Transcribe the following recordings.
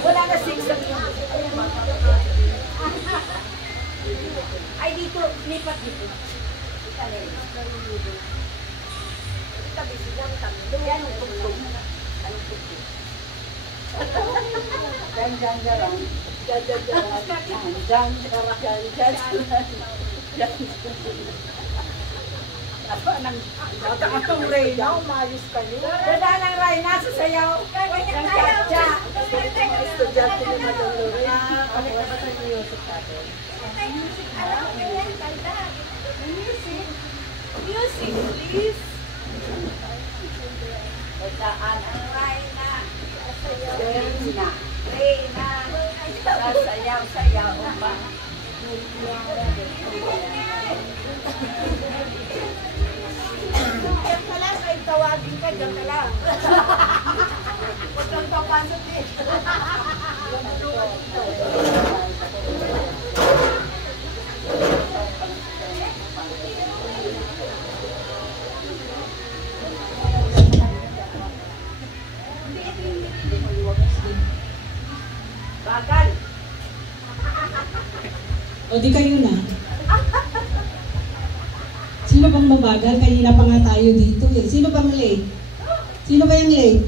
Wala na 6 lang yun. Ay, dito, lipat dito. Tabi silang tabi. Yan ang tugtog. Anong tugtog? Jan-jan-jarang. Jan-jan-jarang. Atong Reyna, umayos kayo. Ganda ng Reyna sa sayaw. Ng katsa. Estudyante ni Madam Lorena. Ano ba ba tayo music natin? Music, please. Gandaan ang Reyna. Reyna. Reyna. Sasayaw-sayaw ba? Diyan ka lang, ay tawagin ka, diyan ka lang. Huwag lang papasok eh. Bagal. O di kayo na. Sino bang mabagal? Kanina pa nga tayo dito eh. Sino bang late? Sino ba yung late?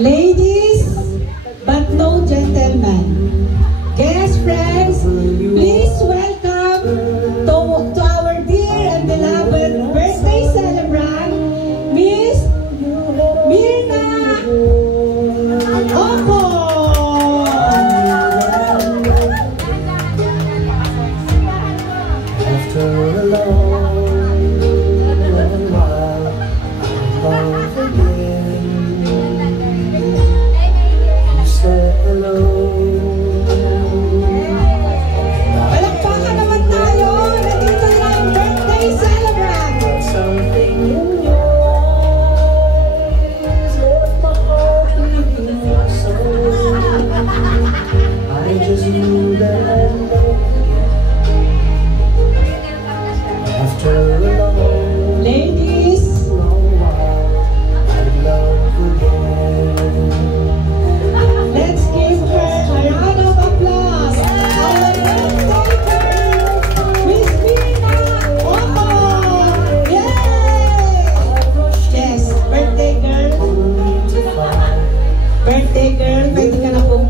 Ladies, but no gentlemen. Guest friends, please welcome to our dear and beloved birthday celebrant, Miss Mirna Opo. After a long while, I'm love again. You said hello. Palakpakan naman tayo! Nandito na ang birthday celebrant! Something in your eyes left my heart beating so. I just knew that I'd love again. After a Ladies, long while, I'd love again. let's give her a round of applause! Our birthday girl, Miss Mirna Opo! Yay! Yes, birthday girl. Birthday girl, pwede ka na pong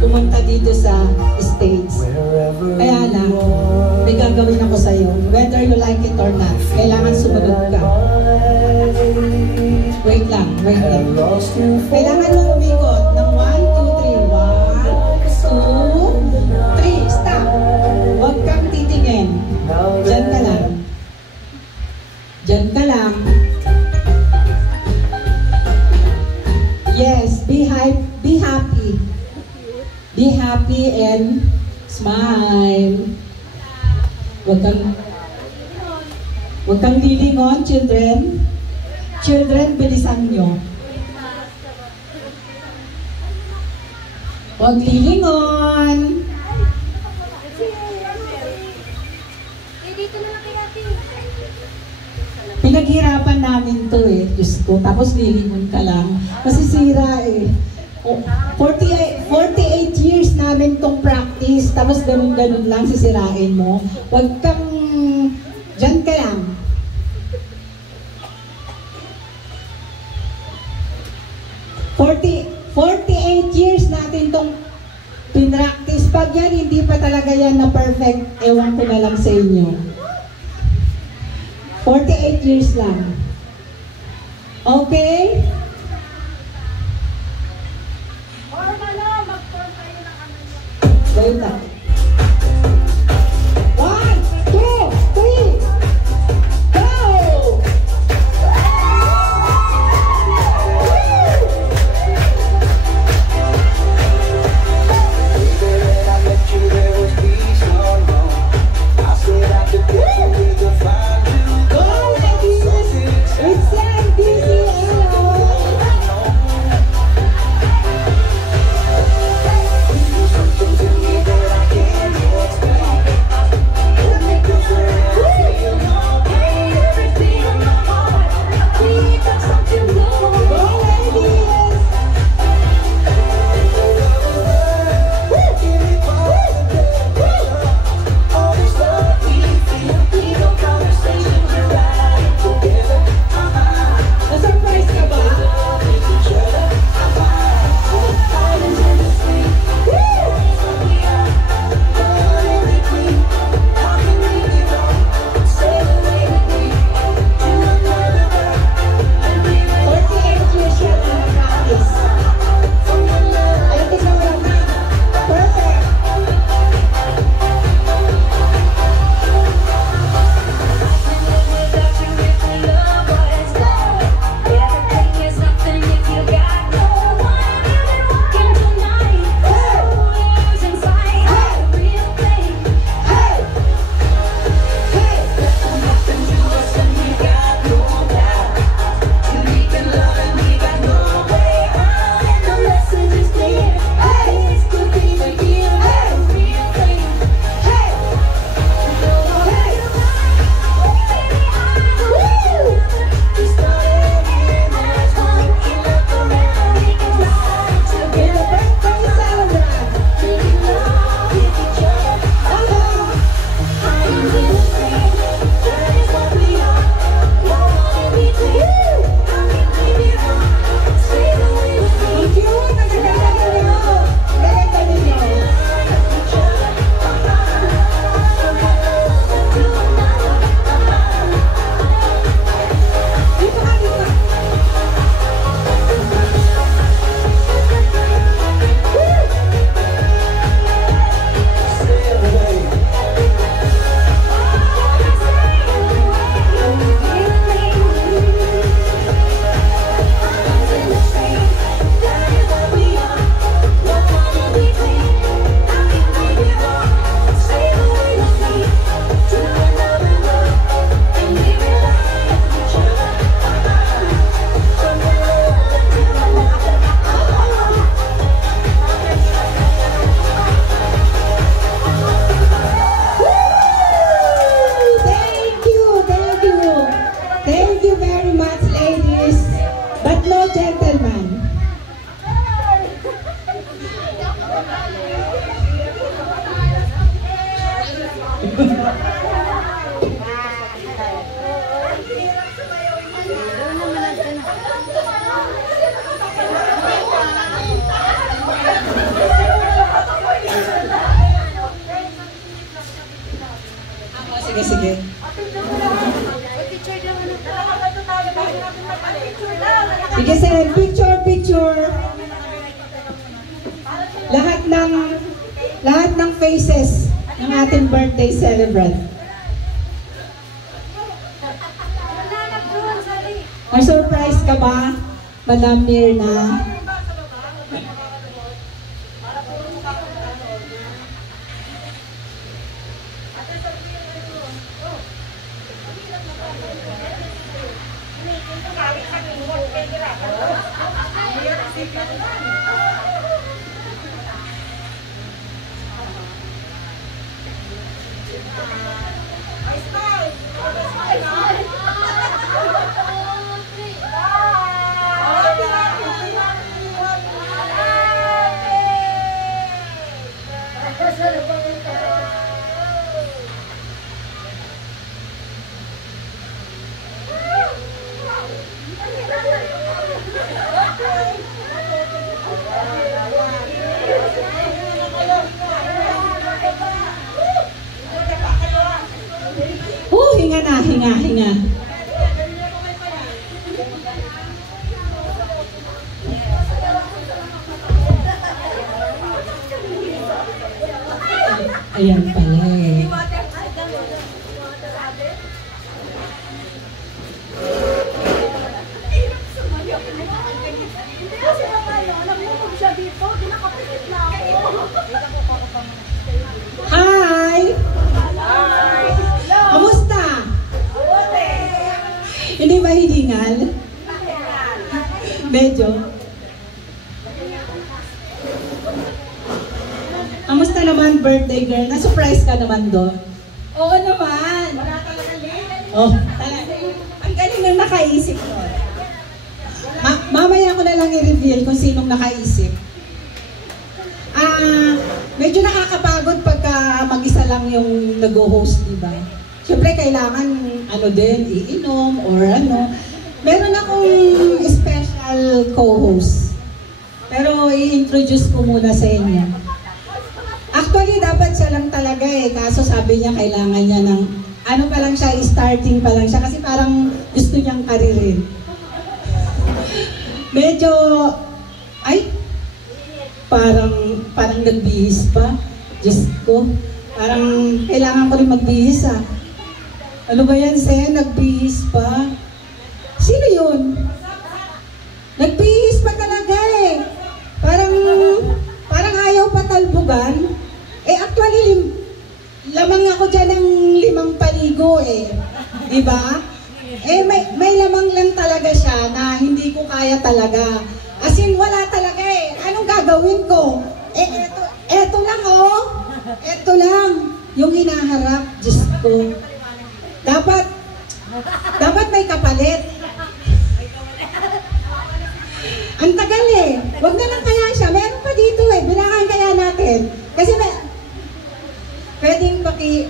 pumunta dito sa stage. Kaya lang, may gagawin ako sa'yo. Whether you like it or not, kailangan sumunod ka. Wait lang, wait lang. Kailangan mong umikot ng 1, 2, 3. 1, 2, 3. Stop! Huwag kang titingin. Diyan ka lang. Diyan ka lang. Yes, be happy. Be happy and smile. Huwag kang lilingon, children. Children, bilisan nyo. Huwag lilingon. Pinaghirapan namin to eh, Diyos ko. Tapos lilingon ka lang. Masisira eh. 48 years namin tong practice, tapos ganun-ganun lang sisirain mo. Huwag kang, dyan ka lang. Kapag yan, hindi pa talaga yan na perfect, ewan ko na lang sa inyo. 48 years lang. Okay? Wait lang. 1, 2, 3, go! Go, ladies! It's NDCLO! Na-surprise ka ba? Sige, sige. Sige, sir. Picture, picture. Lahat ng faces ng ating birthday celebrant. Na-surprise ka ba, Madam Mirna? hinga na, hinga. Ayan pala eh. Hi! Kamusta? Hindi ba hiningal? Medyo. Kamusta naman, birthday girl? Na-surprise ka naman doon? Oo naman. Oh, talaga. Ang galing nang nakaisip doon. Mamaya ko na lang i-reveal kung sinong nakaisip. Medyo nakakapagod pagka mag-isa lang yung nag-host, di ba? Siyempre, kailangan iinom or ano. Meron akong special co-host. Pero i-introduce ko muna sa inyo. Actually, dapat siya lang talaga eh. Kaso sabi niya, kailangan niya ng, pa lang siya, starting pa lang siya. Kasi parang gusto niyang karirin. Medyo, parang nagbihis pa. Diyos ko, parang kailangan ko rin magbihis ah. Ano ba yan, Sen? Nagbihis pa? Sino yun? Nagbihis pa talaga eh. Parang ayaw patalbugan. Eh actually, lamang ako dyan ng 5 paligo eh. Diba? Eh may lamang lang talaga siya na hindi ko kaya talaga. As in, wala talaga eh. Anong gagawin ko? Eh, eto lang oh. Eto lang. Yung hinaharap, Diyos ko. Dapat may kapalit. Ang tagal eh. Huwag na lang kaya siya. Meron pa dito eh. Bilangan kaya natin. Kasi pwedeng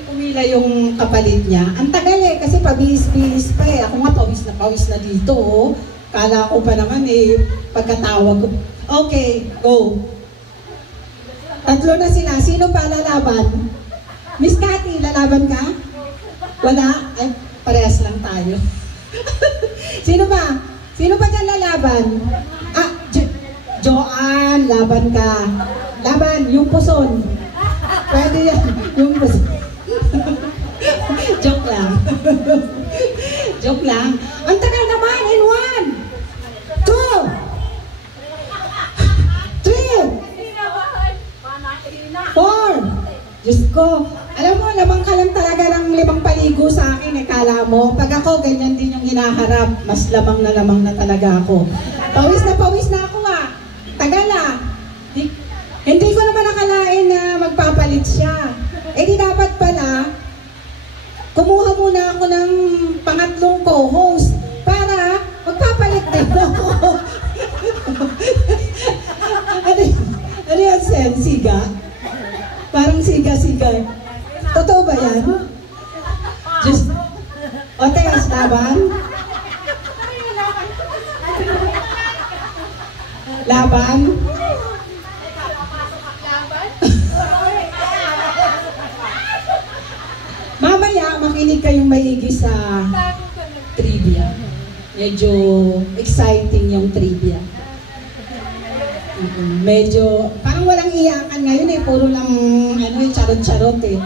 pumila yung kapalit niya. Ang tagal eh. Kasi pabihis-bihis pa eh. Ako nga pawis na dito oh. Kala ko pa naman eh. Pagkatawag ko. Okay, go. 3 na sila. Sino pa lalaban? Miss Cathy, lalaban ka? Wala? Ay, parehas lang tayo. Sino pa? Sino pa dyan lalaban? Joanne, laban ka. Laban, yung puson. Pwede yan, yung puson. Joke lang. Joke lang. Ang tagal naman, in 1, 2, 3, 4. Diyos ko. Alam mo, lamang ka lang talaga ng 5 paligo sa akin eh. Kala mo, pag ako, ganyan din yung hinaharap. Mas lamang na talaga ako. Pawis na ako ah. Tagal ah. Hindi ko naman nakalain na magpapalit siya. Eh di dapat pala, kumuha muna ako ng pangatlong co-host para magpapalit din ako. Ano yan, Sen? Siga? Parang siga-siga. Totoo ba yan? Just, Otes, laban? Laban? Mamaya, makinig kayong maigi sa trivia. Medyo exciting yung trivia. Medyo, parang walang iyakan ngayon eh. Puro lang, charot-charot eh.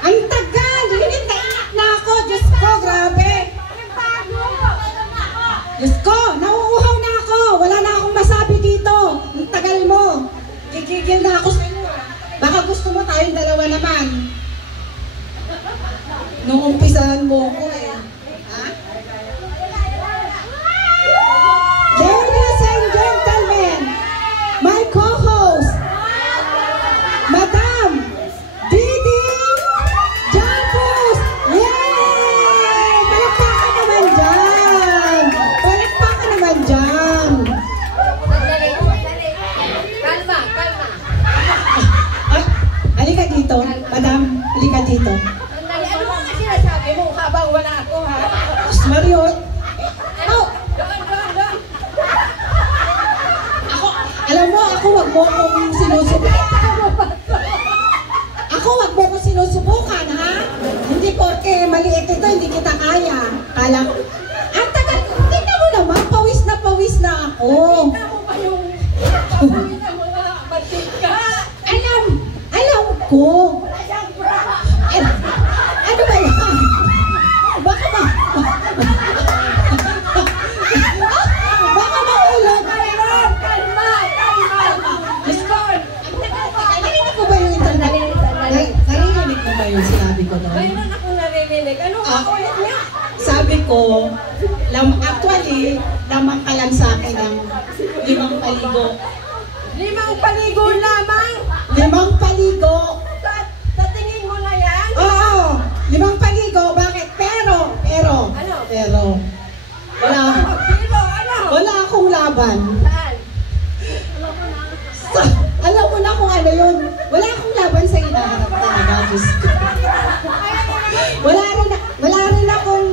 Ang tagal! Iyak na ako! Diyos ko, grabe! Diyos ko, nauuhaw na ako! Wala na akong masabi dito! Ang tagal mo! Gigigil na ako sa inyo. Baka gusto mo tayong dalawa naman. Nung umpisahan mo ko eh. Ha? Ladies and gentlemen, my co-host, Madam Didi Jampus! Yay! Palakpakan naman dyan! Palakpakan naman dyan! Kalma. Halika dito, Madam, halika dito. Ano mo kasi nasabi mo habang wala ako ha? Mario, alam mo, ako wag mo akong sinusubukan. Ako wag mo akong sinusubukan, ha? Hindi porke maliit Kala, ang tagal, tingnan mo naman, pawis na ako. Kita mo ba yung papawi ng mga mantika? Alam ko. Wala siyang bra. Ano ba yan? Baka mahulog. Kalma. Discord. Narinig ko ba yung Narinig ko ba yung sinabi ko doon? Mayroon akong naririnig. Ano ako ulit nga? Sabi ko, actually, lamang ka lang sa akin ng 5 paligo. 5 paligo lamang. 5 paligo. Sa tingin mo na yan? Oo, 5 paligo. Bakit? Pero, Pero ano? wala akong laban. Saan? Alam mo na kung ano yun. Wala akong laban sa hinaharap talaga, Diyos ko. Wala rin akong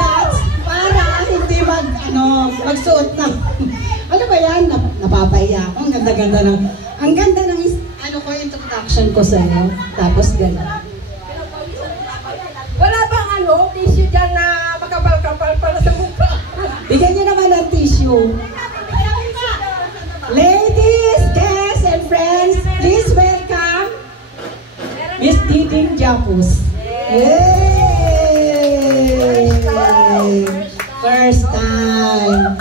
guts para hindi magsuot ng ano ba yan? Napapahiya ako. Ang ganda ng introduction ko sa iyo. Tapos gano'n. Wala bang tissue dyan na makapal-kapal para sa mukha? Bigyan niyo naman ng tissue. Ladies, guests, and friends, please welcome Miss Diding Japus. Yay! First time.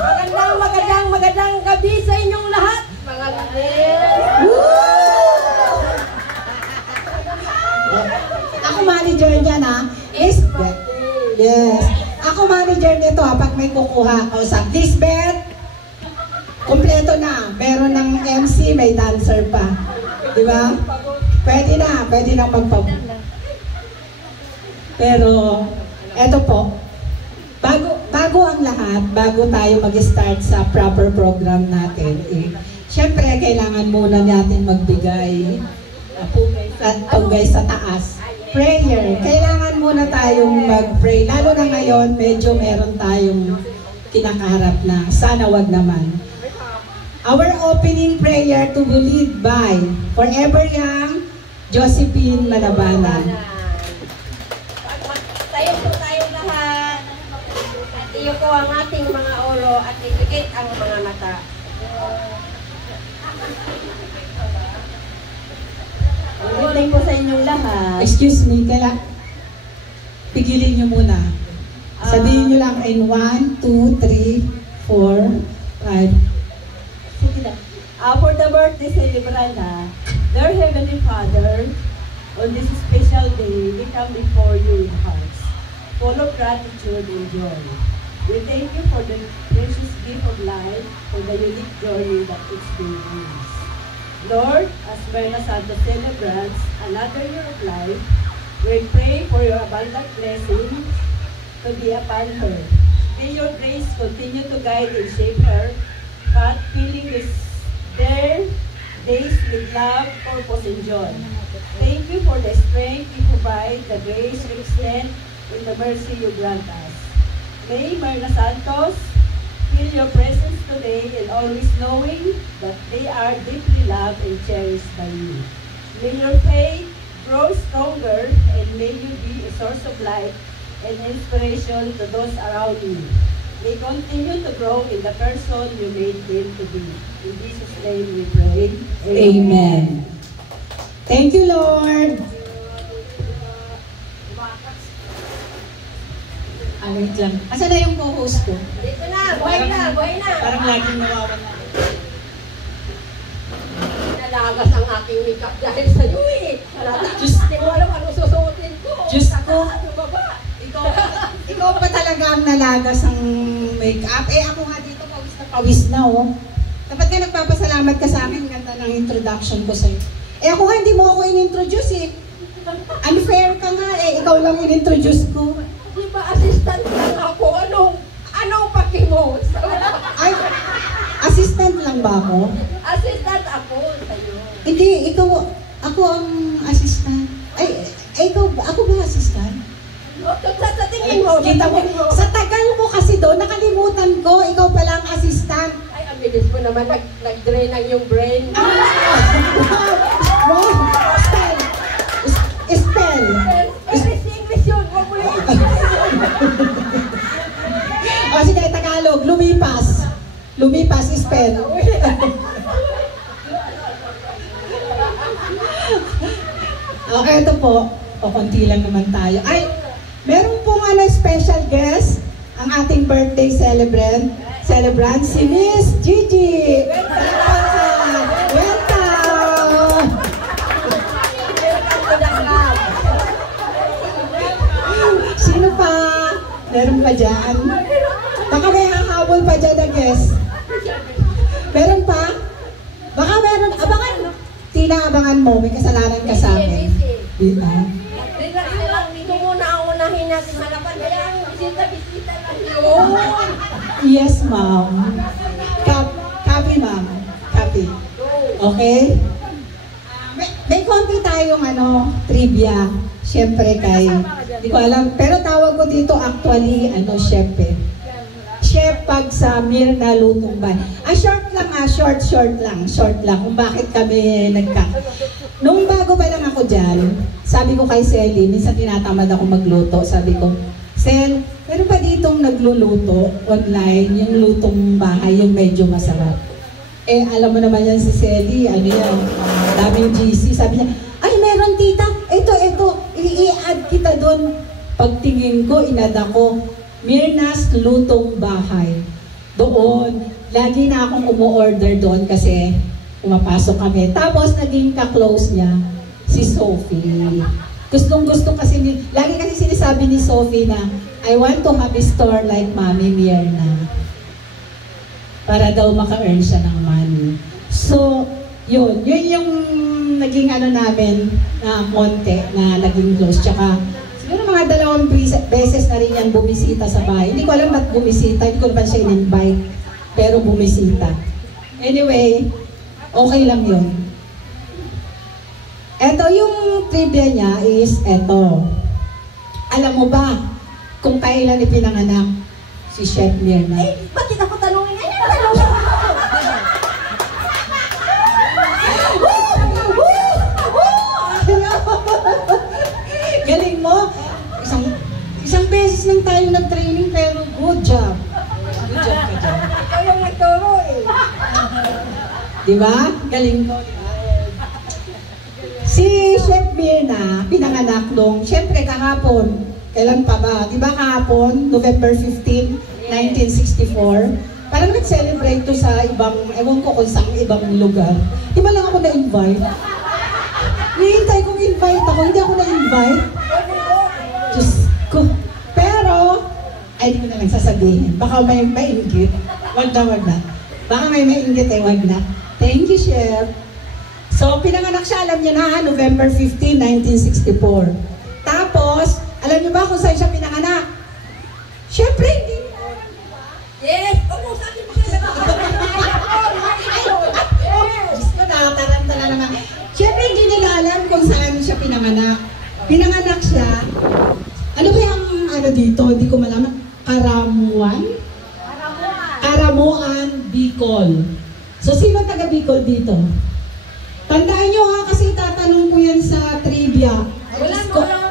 Magandang gabi sa inyong lahat. Mga ladies. Ako manager niyan ha. Yes. Ako manager nito ha. Pag may kukuha ako sa Lisbeth, kompleto na. Meron ng MC, may dancer pa. Di ba? Pwede na magpapag. Pero, eto po. Bago ang lahat, bago tayo mag-start sa proper program natin, syempre, kailangan muna natin magbigay pugay sa taas. Prayer. Kailangan muna tayong mag-pray. Lalo na ngayon, medyo meron tayong kinakaharap na sana wag naman. Our opening prayer to be led by Forever Young, Josephine Manabanan. Tayo po tayo lahat. At iyo ko ang ating mga ulo at itikit ang mga mata. Ulitin ko sa inyong lahat. Excuse me, pigilin nyo muna. Sabihin nyo lang in 1, 2, 3, 4, 5. Sige na. For the birthday celebrant, dear Heavenly Father, on this special day, we come before you in hearts, full of gratitude and joy. We thank you for the precious gift of life, for the unique journey that it's been brings. Lord, as Berna Santos celebrates another year of life, we pray for your abundant blessings to be upon her. May your grace continue to guide and shape her, but filling their days with love, purpose, and joy. Thank you for the strength you provide, the grace you extend, and the mercy you grant us. May Berna Santos feel your presence today and always knowing that they are deeply loved and cherished by you. May your faith grow stronger and may you be a source of light and inspiration to those around you. May continue to grow in the person you made him to be. In Jesus' name we pray. Amen. Thank you, Lord. Wait lang. Asa na yung co-host ko? Dito na, buhay na. Parang laging nawawala. Nalagas ang aking makeup dahil sa iyo eh. Diyos, di mo alam anong susuotin ko. Diyos ko. Baba. Ikaw pa talaga ang nalagas ang make-up. Ako nga dito, pawis na oh. Dapat nga nagpapasalamat ka sa akin, ganda ng introduction ko sa'yo. Ako nga, hindi mo ako in-introduce eh. Unfair ka nga eh, ikaw lang in-introduce ko. Di ba assistant lang ako? Anong paki mo? Ay, assistant lang ba ako? Assistant ako sa'yo. Hindi, ako ang assistant. Ako ba assistant? Sa tingin mo, Kita mo, sa tagal mo kasi doon, nakalimutan ko, ikaw pala ang assistant. Ay, ang bilis mo naman, nag-drain ang yung brain. No, spell. Okay, ito po. O, konti lang naman tayo. Ay, meron pong special guest, ang ating birthday celebrant, si Miss Gigi. Welcome! Sino pa? Meron pa dyan? Baka may hahabol pa dyan na guest. Meron pa? Baka meron, abangan. Tina, abangan mo, may kasalanan ka sa amin. Dita? Ito muna ang unahin natin halapan. Kaya ang bisita-bisita lang yun. Yes, ma'am. Copy, ma'am. Copy. Okay? May konti tayong trivia. Siyempre kay, hindi ko alam, pero tawag ko dito actually, chef eh. Chef pag sa Mirna Lutong Bahay. Short lang kung bakit kami Nung bago pa lang ako dyan, sabi ko kay Selly, minsan tinatamad ako magluto, sabi ko, Sel, meron pa ditong nagluluto online, yung lutong bahay, yung medyo masarap. Alam mo naman yan si Selly, daming GC, sabi niya, ay meron tita, ito, i-add kita doon. Pagtingin ko, inad ako, Mirna's Lutong Bahay. Doon, lagi na akong umu-order doon kasi pumapasok kami. Tapos, naging ka-close niya, si Sophie. Gustong-gusto kasi, lagi kasi sinasabi ni Sophie na, I want to have a store like Mami Mirna. Para daw maka-earn siya ng money. So, yun yung naging namin na konti na naging close. Tsaka, siguro mga 2 beses na rin yan bumisita sa bahay. Hindi ko alam ba't bumisita, hindi ko naman siya in-invite. Pero bumisita. Anyway, okay lang yun. Ito yung trivia niya is ito. Alam mo ba kung kailan ipinanganak si Chef Mirna? Bakit ako tanungin? Galing mo. Isang beses lang tayo nag-training pero good job. Good job ka dyan. Ikaw yung nagturo eh. Diba? Galing mo. Si Chef Mirna, pinanganak nung, syempre kahapon. Kailan pa ba? Diba kahapon? November 15, 1964. Parang nag-celebrate to sa ibang, ewan ko kung saan ibang lugar. Di ba lang ako na-invite? Nihintay kong invite ako, hindi ako na-invite. Diyos ko. Pero, ay, hindi ko na lang sasabihin. Baka may mainggit. Wag na. Baka may mainggit wag na. Thank you, Chef. So, pinanganak siya, alam niya na, November 15, 1964. Tapos, alam niyo ba kung saan siya pinanganak? Siyempre, hindi. Yes! Opo, sa akin mo kayo Diyos ko, nakataranta na naman. Siyempre, hindi nila alam kung saan siya pinanganak. Pinanganak siya, ano ba yung dito? Hindi ko malaman. Karamuan, Bicol. So, sino taga Bicol dito? Tandaan nyo kasi tatanong ko yan sa trivia.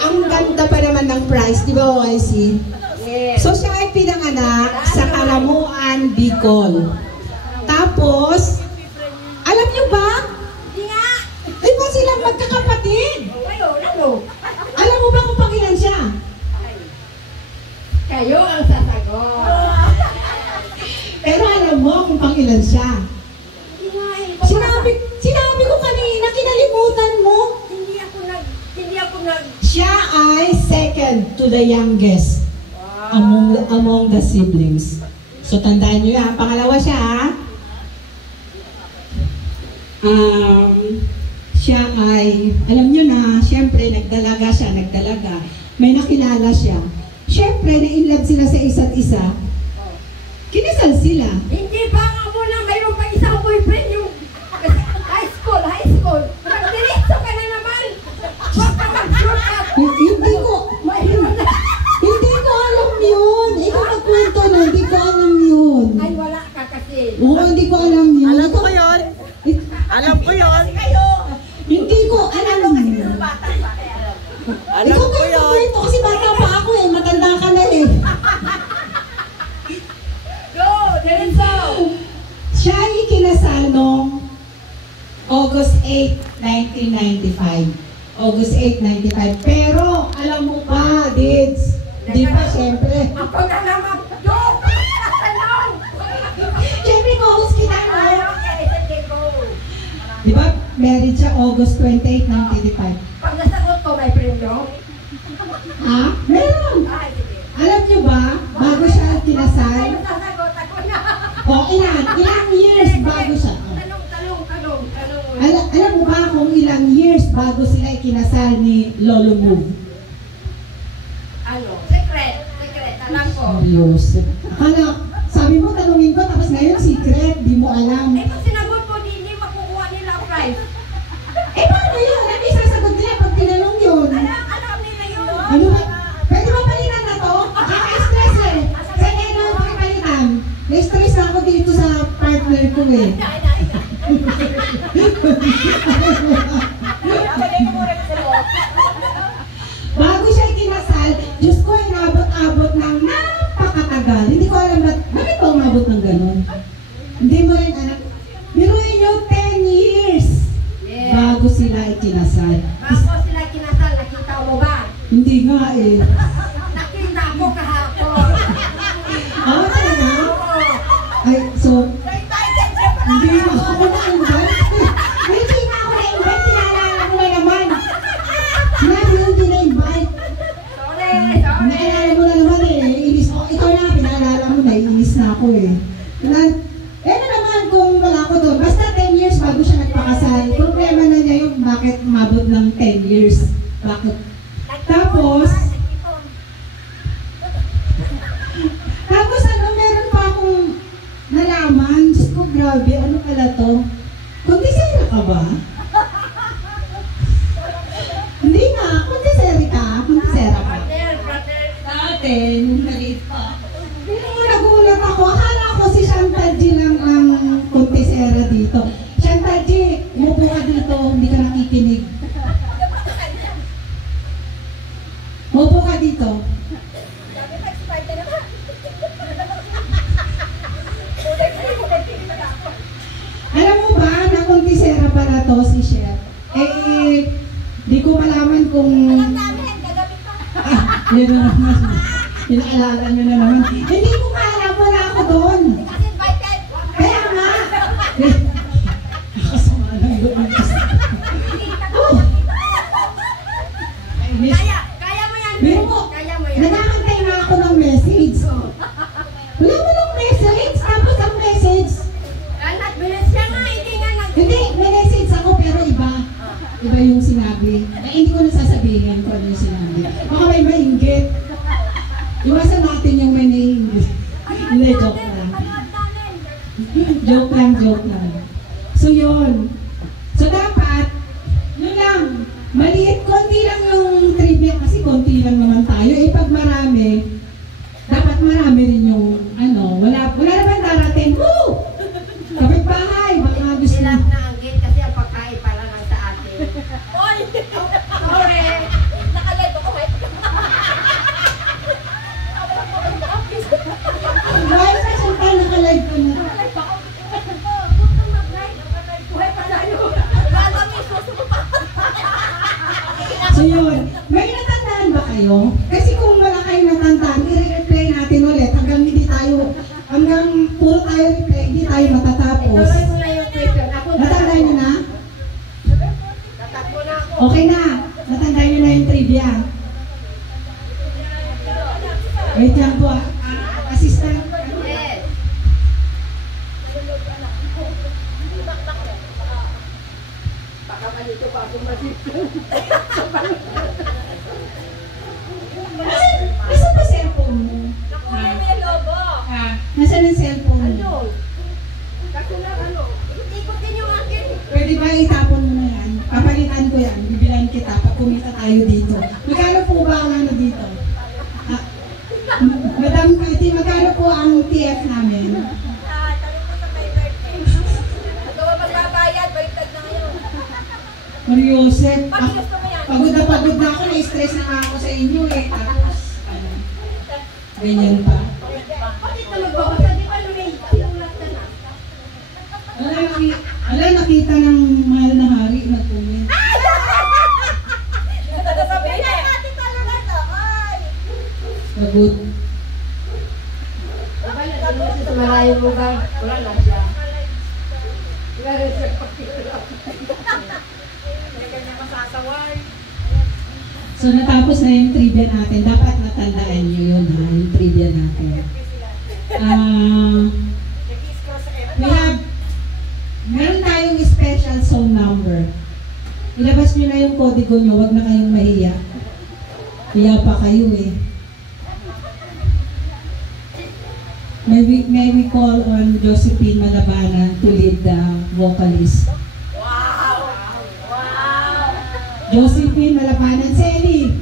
Ang ganda pa naman ng prize, di ba OIC? Yes. So, siya ay pinanganak sa Karamuan, Bicol. Tapos, alam nyo ba? Hindi nga! Di ba silang magkakapatid? Kayo. Alam mo ba kung pangilan siya? Kayo ang sasagot. Pero alam mo kung pangilan siya. Hindi nga eh. Sinabi ko kanina, kinalimutan mo. Hindi ako nag... Siya ay second to the youngest among the siblings. So tandaan nyo yan, pangalawa siya ha. Siya ay, alam nyo na, syempre nagdalaga. May nakilala siya. Syempre, na-inlove sila sa isa't isa. Kinasal sila. Hindi ba nga muna mayroon pa isang boyfriend yung high school. Nagdiretso ka na naman. Huwag ka mag-shortcut. Hindi ko alam yun. Ikaw nagkwento na, hindi ko alam yun. Ay, wala ka kasi. Oo, hindi ko alam yun. Alam ko yun. Alam ko yun. Hindi ko alam yun. Alam Ikaw ko kayo yun. magkwento kasi bata pa ako eh. Matanda ka na eh. Go, diretso. Siya ay kinasal noong August 8, 1995. August 8, 95. Pero, alam mo ba, Dids, di ba, syempre, Ako na naman. Joke! Tanong! syempre, co-host kita, no? Ay, okay. Sige, go. Di ba, married siya August 28, 1995. Pag nasagot ko, may premyo. Ha? Meron! Ay, sige. Alam niyo ba, bago siya Ay, kinasal, nasasagot ako na. ilang years bago siya? Tanong. Alam mo ba kung ilang years bago sila ikinasal ni Lolo Move? Ano? Secret. Alam ko. Seryoso. Akala, sabi mo, tanungin ko, tapos ngayon secret, di mo alam. Eh, pag sinagot mo, hindi makukuha nila ang prize. Eh, paano yun? Ano isasagot nila pag tinanong yun? Alam nila yun. Ano ba? Pwede ba palitan na to? Nakaka-stress eh. Sa ano, pakipalitan. Na-stress na ako dito sa partner ko eh. Bago siya ikinasal, Diyos ko, inabot-abot ng napakatagal. Hindi ko alam bakit ba umabot ng ganun? Hindi mo rin alam. Biruin nyo 10 years Yes. bago sila ikinasal. Bago sila kinasal, nakita mo ba? Hindi nga eh. Nakita ko kahapon. Oo talaga? Oo. Ay, so, hindi Hindi na ako na-invite. Hindi na ako na-invite, pinaalala ko na naman. Sinabi yung hindi na-invite. Sorry. Naalala mo na naman eh, inis ako. Ikaw na, pinaalala mo na, inis na ako eh. Ano naman kung wala ko doon, basta 10 years bago siya nagpakasal, problema na niya yung bakit umabot ng 10 years. Bakit? Tapos ano, meron pa akong nalaman. Diyos ko, grabe, ano pala to? Kondisera ka ba? Hindi nga, kondisera ka. Kondisera ka. Brother. Dati, nung maliit pa. Pero nagulat ako, akala ko si Chantal G lang ang kondisera dito. Chantal G, umupo ka dito, hindi ka nakikinig. Umupo ka dito. Alam mo ba, na kondisera pala to si Chef? Eh, di ko malaman kung... Yun na naman. Inaalala nyo na naman. Hindi ko alam, wala ako doon. Kaya nga. Nakasama lang doon. Oh! Ay, miss. Kaya mo yan. Biro mo, Kaya mo yan. nagkakantay na ako ng message. Wala mo ng message, tapos ang message. Anak, bilis siya nga. Hindi nga Hindi, may message ako pero iba. Iba yung sinabi. Eh, hindi ko na sasabihin kung ano yung sinabi. Baka may mainggit. Iwasan natin yung may naiingit. Hindi, joke lang. Joke lang. So yun. So dapat, yun lang. Maliit, konti lang yung trivia kasi konti lang naman tayo. Eh pag marami, dapat marami rin yung ano, wala naman darating. Woo! Kapit-bahay, baka gusto Sila na ang gate kasi ang pagkain para lang sa atin. Oy! Sorry! Nakalive ako eh. Why sa Chantal naka-live ka na? Buhay pa tayo. So yun, may natandaan ba kayo? Kasi kung wala kayong natandaan, i-replay natin ulit hanggang puro tayo replay, hindi tayo matatapos. Tuloy mo na yung question. Ako Natandaan nyo na? tatakbo na ako. Okay na, natandaan nyo na yung trivia. Wait lang po, assistant. Yes. Baka malito pa ako masito. Nasaan ba cellphone mo? Nakuha mo yung lobo. Nasaan yung cellphone mo? Ano? Kasi na ano? Ikot din yung akin. Pwede ba itapon mo na yan? Papalitan ko yan, bibilan kita pag kumita tayo dito. Magkano po ba ang ano dito? Madam Cathy, magkano po ang TF namin? Tanong ko sa may 30. Ikaw ang magbabayad, baliktad na ngayon. Mariosep, Pag gusto mo yan. pagod na ako, na-stress na nga ako sa inyo eh. Tapos, ano, ganyan pa. Bakit na magbabasa? Di ba lumita? Yung lasta na. Wala nakita ng mahal na hari, nagpumin. Ay! Lagot. Sa malayo mo ba? Wala na siya. Wala na siya. So natapos na yung trivia natin. Dapat natandaan nyo yun ha, yung trivia natin. Meron tayong special song number. Ilabas nyo na yung kodigo nyo, huwag na kayong mahiya. Hiya pa kayo eh. May we call on Josephine Malabanan to lead the vocalist. Wow! Wow! Josephine Malabanan, Selly!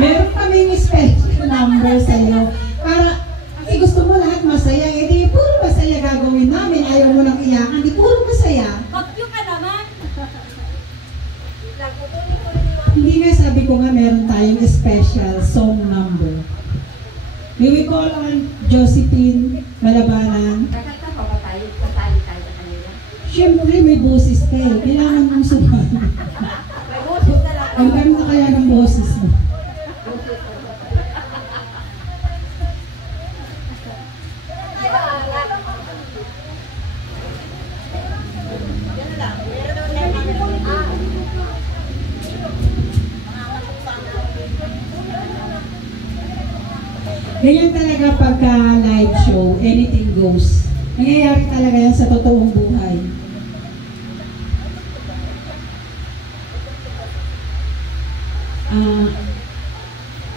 Meron kaming special number sa'yo. Para, kasi gusto mo lahat masaya, eh di puro masaya gagawin namin. Ayaw mo nang iyakan, di puro masaya. Bakyo ka naman. Hindi nga sabi ko nga meron tayong special song number. May we call on Josephine Malabanan. Kakanta pa ba tayo? Kasali tayo sa kanila? Siyempre may boses ka eh. Kailangan mong sumahan. May boses talaga. Ang ganda kaya ng boses mo. Ganyan talaga pagka live show, anything goes. Nangyayari talaga yan sa totoong buhay.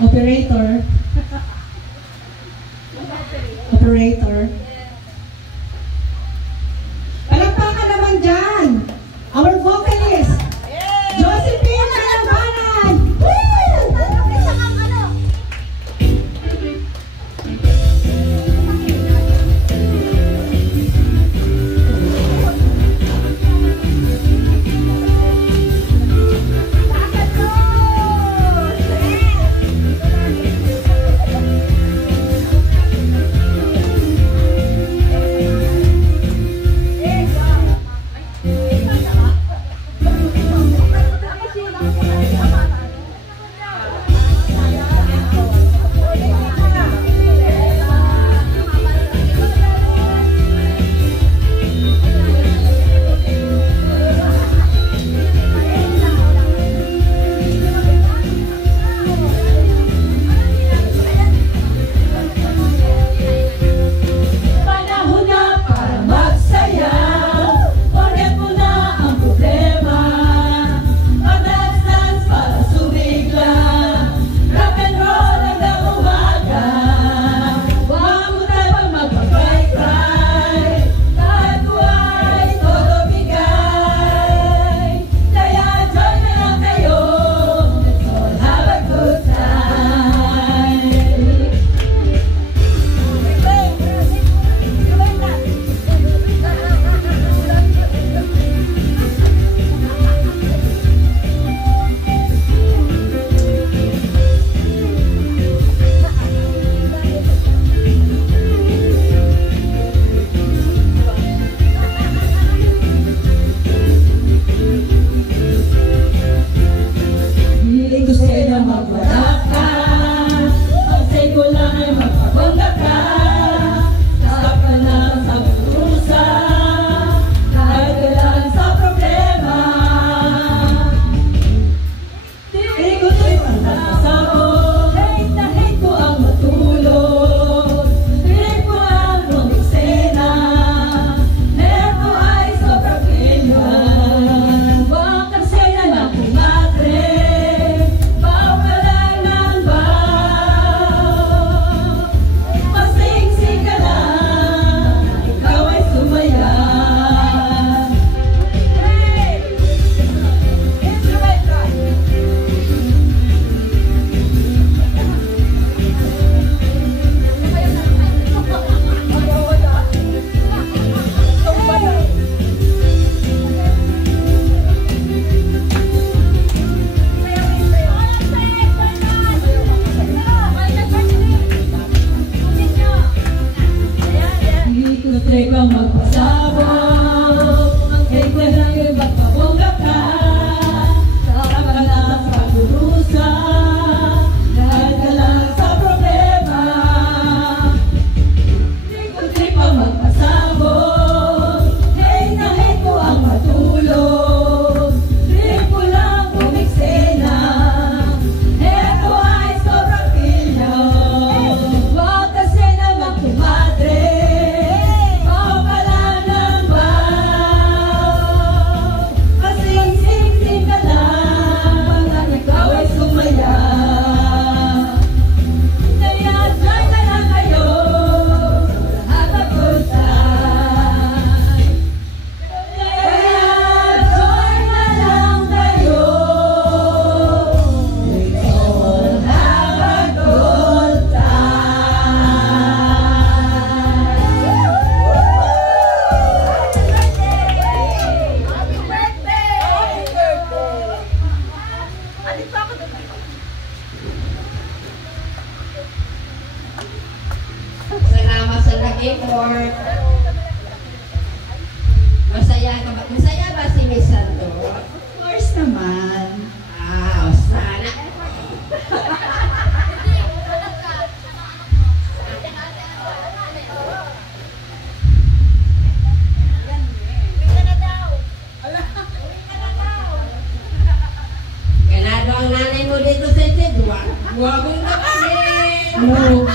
Operator. Operator. Palakpakan naman dyan! Our vocalist! Josephine Malabanan! Woo! Airport. Masaya ka ba? Masaya ba si Miss Santos? Of course naman. Ah, sana. Ganado ang nanay mo dito sa Sidwa. Huwagong kapatid. Hello.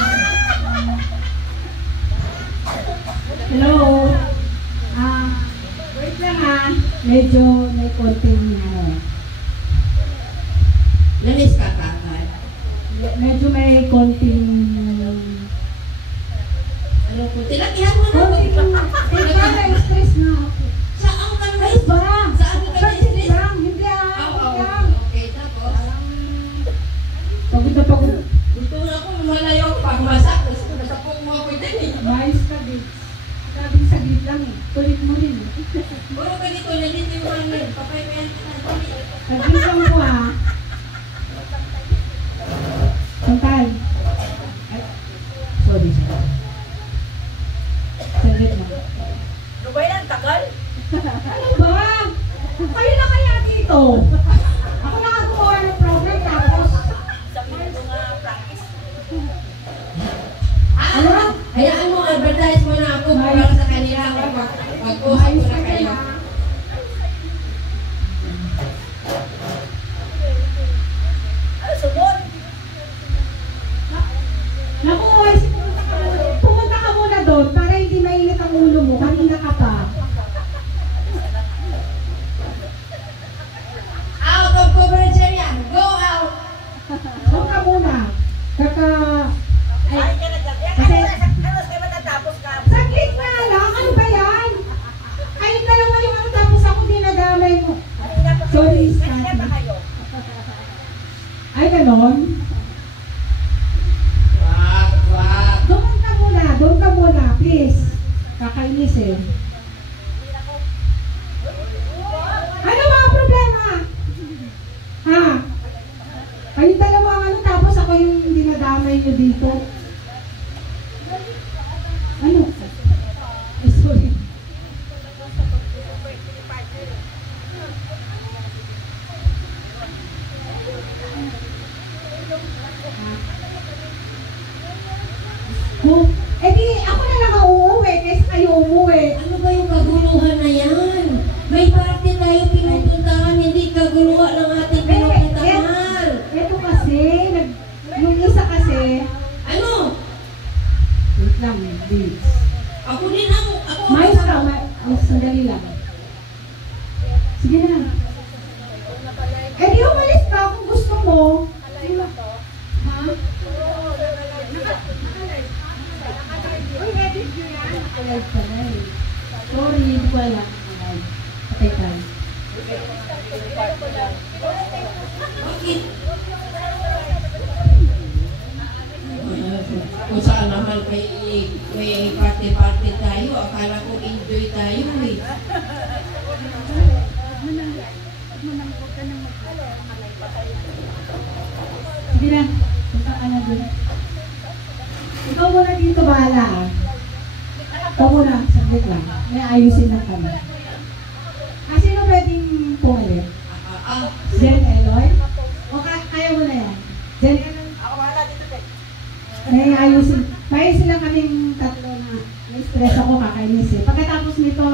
Hello. Wait lang medyo may konting Namiss ka kakad. medyo may konting Ano po? Tilakihan mo na. stress na ako. Saan ka na? Saan ka na stress? Lang, hindi Okay, tapos? Pagod na pagod. Gusto na ako malayo pagmasak. Nasapong mo ako dyan eh. Mais ka, Bits. Sabing saglit lang eh. Kulit mo rin eh. Puro ganito, nandito yung hangin. Papaypayan ka na. Saglit lang mo Chantal. Ay, sorry. Saglit lang. Ano ba yan? Tagal? Ano ba? Kayo na kaya dito? Ako nakagawa ng program tapos Sa minuto nga practice. ano? Hayaan mo, advertise mo na ako para sa kanila. Mag-post ko na kayo. Ano sunod? Naku, Ois, pumunta ka muna doon para hindi mainit ang ulo mo. Kanina ka pa. Out of coverage area. Go out. Doon ka muna. Ay ka na dyan. Kasi, Ano sa'yo matatapos ka? saglit na lang. Ano ba yan? Kayong dalawa yung ano tapos ako dinadamay mo. Kanina pa Sorry, Kanina pa kayo. Ay, ganon. Wag. Doon ka muna, please. Kakainis eh. Ano ba ang problema? Ha? Kayong dalawa ang ano, tapos ako yung dinadamay nyo dito. Ano? Eh, sorry. Oh, eh di ako na lang ang uuwi kaysa kayo umuwi. Ano ba yung kaguluhan na yan? May party tayo pinupuntahan, hindi kaguluhan ng ating pinupuntahan. Ito kasi, yung isa kasi, Ano? wait lang, please. Ako din ako. Mais ka, sandali lang. Sige na. Eh di umalis ka kung gusto mo. Ha? Uy, edit nyo yan. Alive pala eh. Sorry, hindi ko alam. Alive. Patay tayo. Bakit? Kung saan naman may party-party tayo, akala ko enjoy tayo eh. Sige na. Punta ka na dun. Ikaw muna dito bahala ah. Ikaw muna, saglit lang. May ayusin lang kami. Sino pwedeng pumalit? Jen Eloy? O kaya mo na yan? Jen Eloy? Ako wala dito, Pet. May ayusin. May sila kaming tatlo na may stress ako kakainis eh. Pagkatapos nito,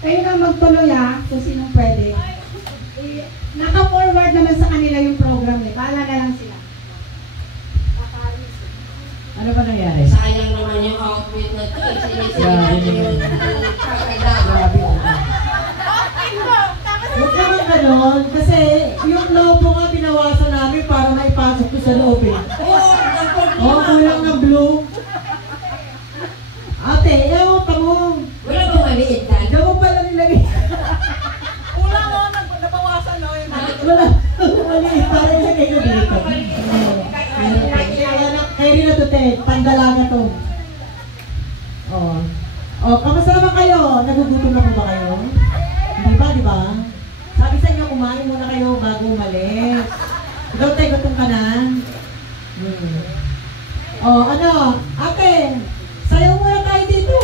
kayo na magtuloy kung sinong pwede. Naka-forward naman sa kanila yung program eh. Bahala na lang sila. Ano ba nangyari? Sayang naman yung outfit na ito. Sinisigahan yung kakadawa. Huwag naman ganon, kasi yung lobo nga binawasan namin para maipasok ko sa loob eh. Oo, kulang ng blue. Ate, ewan pa mo. Wala bang maliit ka? Diyan mo pala nilagay. Kulang o, nabawasan o. Wala, maliit para ilagay ko dito. Kaya rin na to, te, pandalaga to. Oh, kamusta naman kayo? Nagugutom na po ba kayo? Hindi ba, di ba? Sabi sa inyo, kumain muna kayo bago umalis. Ikaw tayo, gutom ka na. Oh, ano? Ate, sayaw muna tayo dito.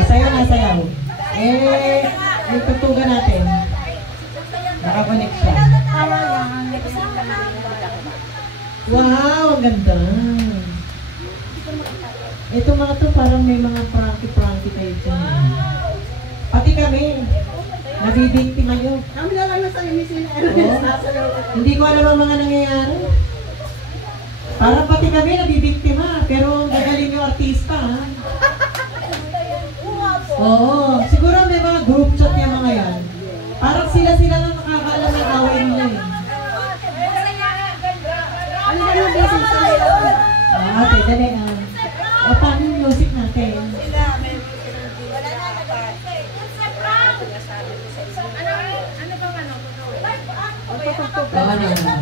Sayaw na, sayaw. Yung tutugan natin. Nakakonect siya. Wow, ang ganda. Ito mga to parang may mga pranky-pranky kayo dyan. Pati kami. Nabibiktima nyo. Kami na lang nasa inisina. Hindi ko alam ang mga nangyayari. Parang pati kami nabibiktima. Pero gagaling yung artista. Ha? Oo. Siguro may mga group chat yung mga yan. Parang sila-sila na nakakaalam ng away nila eh. Ano ba yung basic sa ngayon? Okay, dali. O paano yung music natin?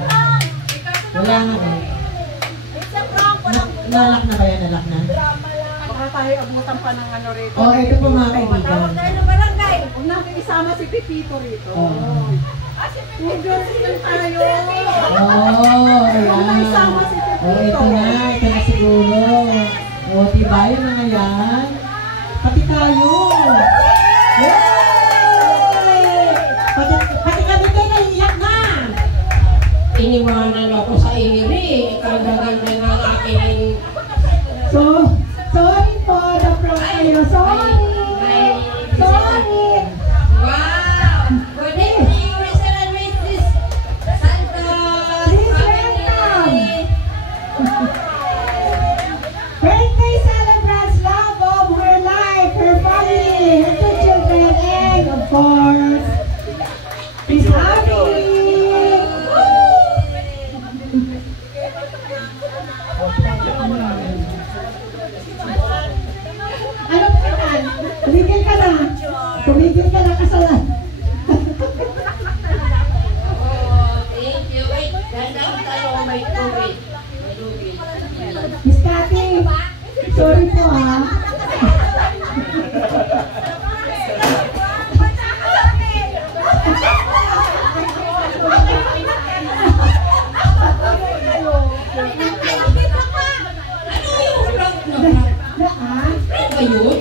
Wala nga eh. Nalak na ba yan? Nalak na? Baka tayo abutan pa ng ano rito. Oh, ito po mga kaibigan. Huwag natin isama si Pipito rito. Oh. Huwag lang tayo. Oh, Huwag na ayan. isama si Pipito. Oh, ito na siguro. Oh, diba yung mga yan? Pati tayo. Yay! Pati kami kayo naiiyak na. Iniwanan ako sa iri. Kagaganda ng aking... Sorry po, na-prank kayo. Sorry. Wow! Good evening, Mr. and Mrs. Santos! Please Birthday celebrants love of her life, her family, her two children, and of course, his family. Ano ba yan? Tumigil ka na. Tumigil ka na kasalan. Oh, thank you. Wait, gandang tayo may tubig. Miss Cathy, sorry po ha. Ano yung prank na prank? Na ha? Prank ba yun?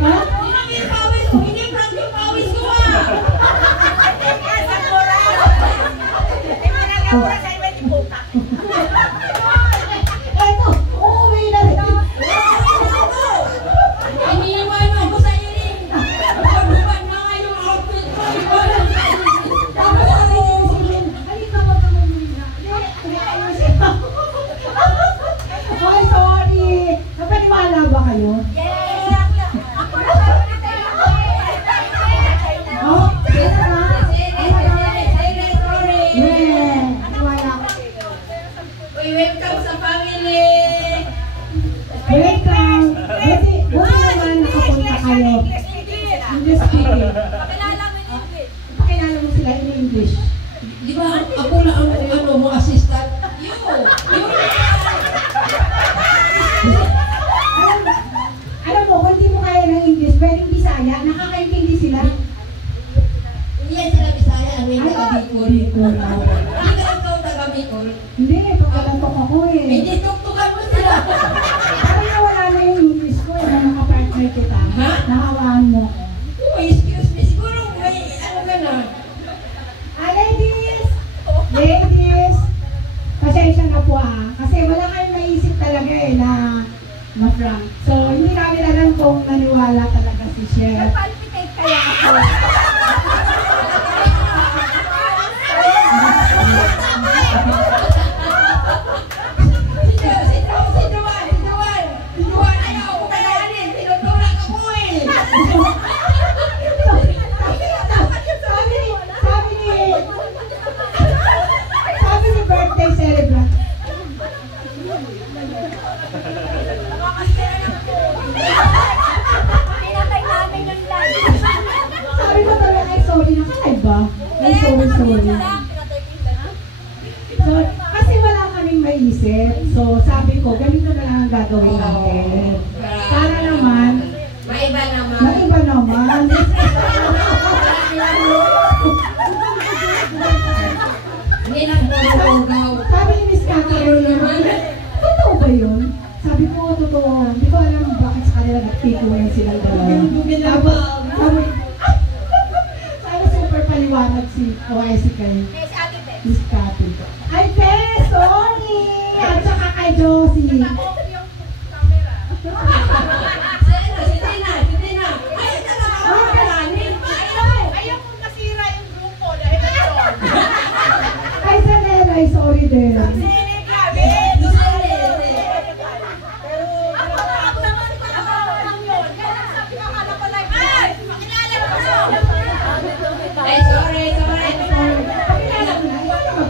Ha? Hindi yung pawis ko. Hindi prank yung pawis ko ah! Eto, uuwi na rin. Iniiwan ako sa iring. Pagbukan na nga yung outfit ko. Halika mo ka mamina. Ay, sorry. Napaniwala ba kayo? Oh, yes na. Yeah. Wala. Welcome sa family! Welcome. Buti naman nakapunta kayo. English speaking. Pakilala mo sila in English. Di ba ako na ang ano mo assistant? Alam mo, kung di mo kaya ng English, pwedeng Bisaya, nakakaintindi sila. Hindi yan sila Bisaya, ang may taga-Bicol. Bicol. Hindi ka ikaw taga-Bicol. Hindi, pagkalatok ako eh. Hindi tuktukan mo sila. Parang nawala na yung English ko eh, nang nakapartner kita. Ha? Nakawaan mo. Oh, excuse me, siguro may ano ka na. Ladies! Ladies! Pasensya na po kasi wala kayong naisip talaga eh na ma-prank. So, hindi namin alam kung naniwala talaga si Chef. Palpitate kaya ako. Si Juan, ayaw ko kalahanin. Tinutulak ako eh. Sabi ni birthday celebrant. Sabi ko talaga ay sorry, nakalive ba? Ay sorry. So, kasi wala kaming maisip. So, sabi ko, ganito na lang ang gagawin natin. Para naman, Maiba naman. naiba naman. Hindi na bumugaw. Sabi ni Miss Catherine, totoo ba yun? Sabi ko, totoo. Hindi ko alam bakit sa kanila nagpikuhan silang dalawa. din. Sinig kami! Ako naman yun. Kaya nagsabi ka, akala ko like, ay! Makilala ko siya! Ay, sorry.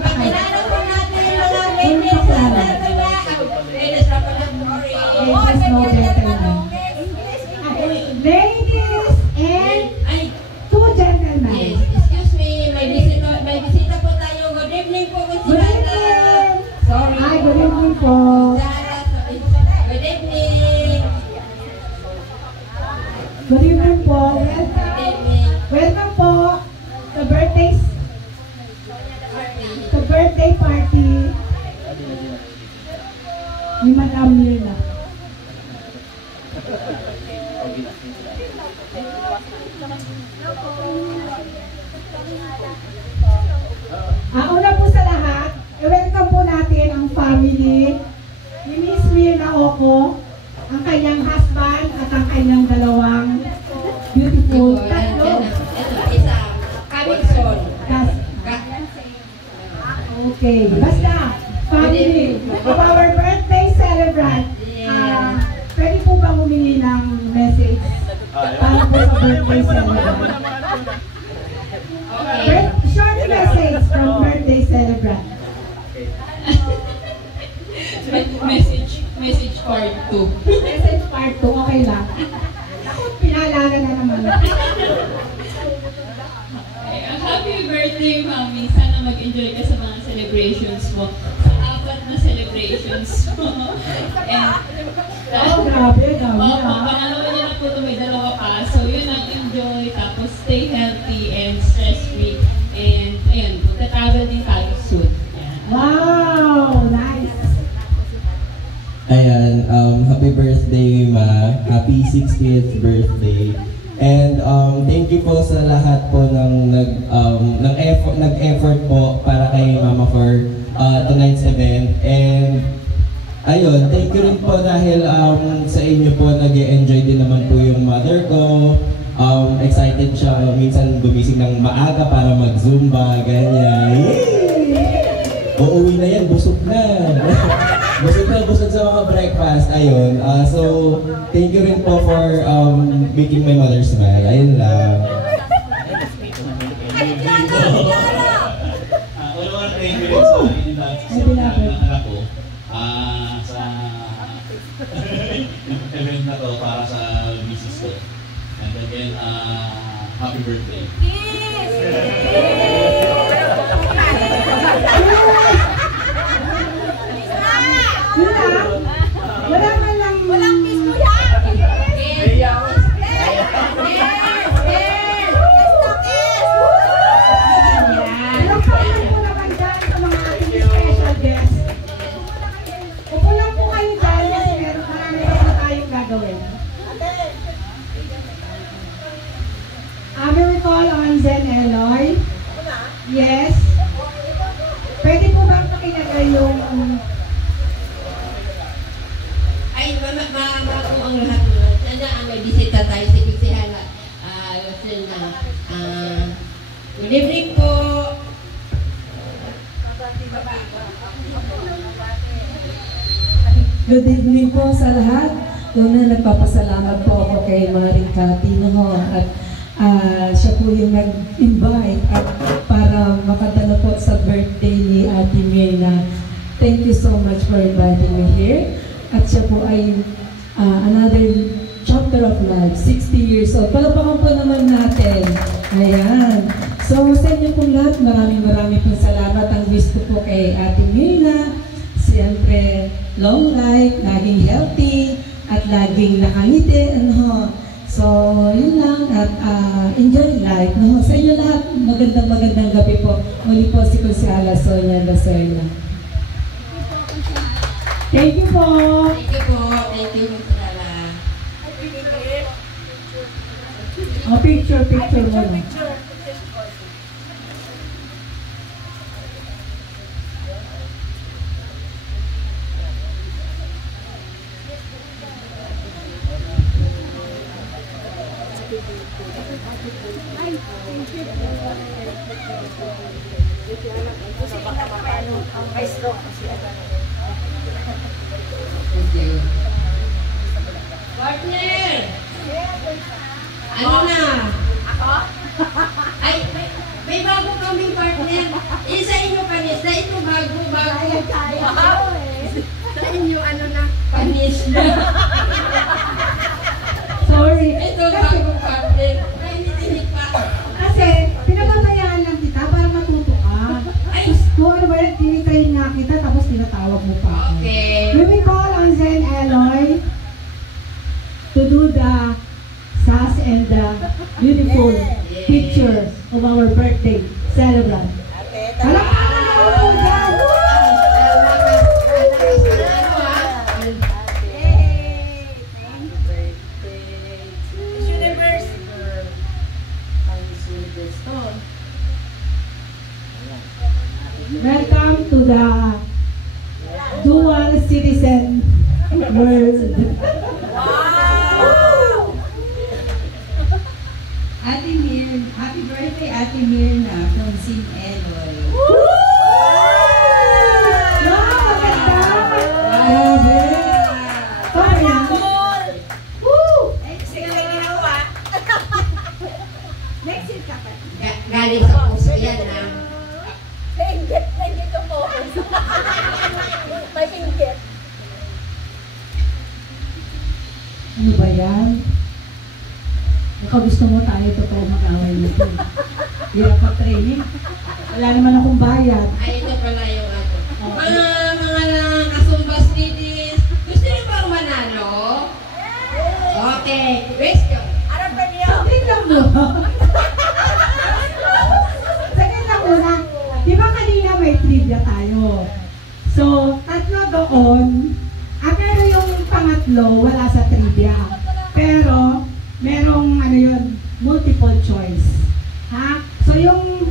Pakilala po natin yung mga ladies na ladies na pala, sorry. Oh, ganyan lang ano. Ladies and Ay, two gentlemen. yes, excuse me, may bisita po tayo. Good evening po, Miss Good Sarah. evening. Sorry. Hi, good evening po. Sarah, good evening. Good evening po. Good evening. Welcome po sa birthday party ni Madam Mirna. Una po sa lahat, welcome po natin ang family ni Miss Mirna Oco, ang kanyang husband at ang kanyang dalawang beautiful tatlo. Ito, isa. Coming soon. Okay, basta, family of our birthday celebrant, pwede po bang humingi ng message para po sa birthday celebrant? Okay. Short message from birthday celebrant. Message part 2. Message part 2, okay lang. Ako, pinaalala na naman. Ang happy birthday, Mami. Sana mag-enjoy ka sa mga celebrations mo. Sa 4 na celebrations mo. And, Grabe, dami pangalawa niya na po ito, may 2 pa. So, yun ang enjoy. Tapos, stay healthy and stress-free. And, ayun, travel din tayo soon. Yan. Wow, nice. Ayan, happy birthday, Ma. Happy 60th birthday. And thank you po sa lahat po ng nag-effort po para kay Mama for tonight's event. And ayun, thank you rin po dahil sa inyo po nag-enjoy din naman po yung mother ko. Excited siya minsan gumising ng maaga para mag-zumba, ganyan. Yay! Uuwi na yan, busog na. busog sa mga breakfast. Ayun. So, thank you rin po for making my mother smile. Ayun lang. Una thank you rin sa anak ko. Sa event na to para sa misis ko. And again, happy birthday. Walang kiss mo yan! Miracle on Zen Eloy. Yes. Pwede po bang pakilagay yung Ay, mama po ang lahat mo. Sana ang may bisita tayo sa Kusihala. Good evening po. Good evening po sa lahat. Una, nagpapasalamat po ako kay Maring Cathy at siya po yung nag-invite at para makadala po sa birthday ni Ate Mirna. Thank you so much for inviting me here. At siya po ay another chapter of life, 60 years old. Palapakan po naman natin. Ayan. So sa inyo pong lahat, maraming pong salamat. Ang wish ko po kay Ate Mirna, siyempre long life, laging healthy, at laging nakangiti. So, yun lang. At enjoy life. Sa inyo lahat, magandang gabi po. Muli po si Kusihala Sonia Lacerna. Thank you po. Thank you po. Thank you, Mr. Lala. Picture mo. Thank you. Partner! Ano na? Ako? Ay, may bago kaming partner. Sa inyo panis, sa inyo bago. Sa inyo ano na? Panis na. Sorry. Ito bago partner. Ay, hindi pa. Kasi, pinababayaan lang kita para matuto ka. Ay, Kung ano ba yan, tinitrain nga kita, tapos tinatawag mo pa ako. okay. We will call on Zen Eloy to do the sass and the beautiful picture of our birthday celebrant. Palakpakan na po dyan! Welcome to the dual citizen world. Ate Mir, happy birthday Ate Mirna from St. Eloy. Galing sa puso yan ha. Nainggit yung focus. May inggit. Ano ba yan? Baka gusto mo tayo totoo mag-away nito. Hirap pa training. Wala naman akong bayad. Ay, ito pala yung ano. Mga kasumbas ladies, gusto niyo bang manalo? Okay, question. Ano ba niyo? Tingnan mo. Second lang una. Di ba kanina may trivia tayo? So, tatlo doon. Pero yung pangatlo, wala sa trivia. Pero, merong ano yun, multiple choice. Ha? So yung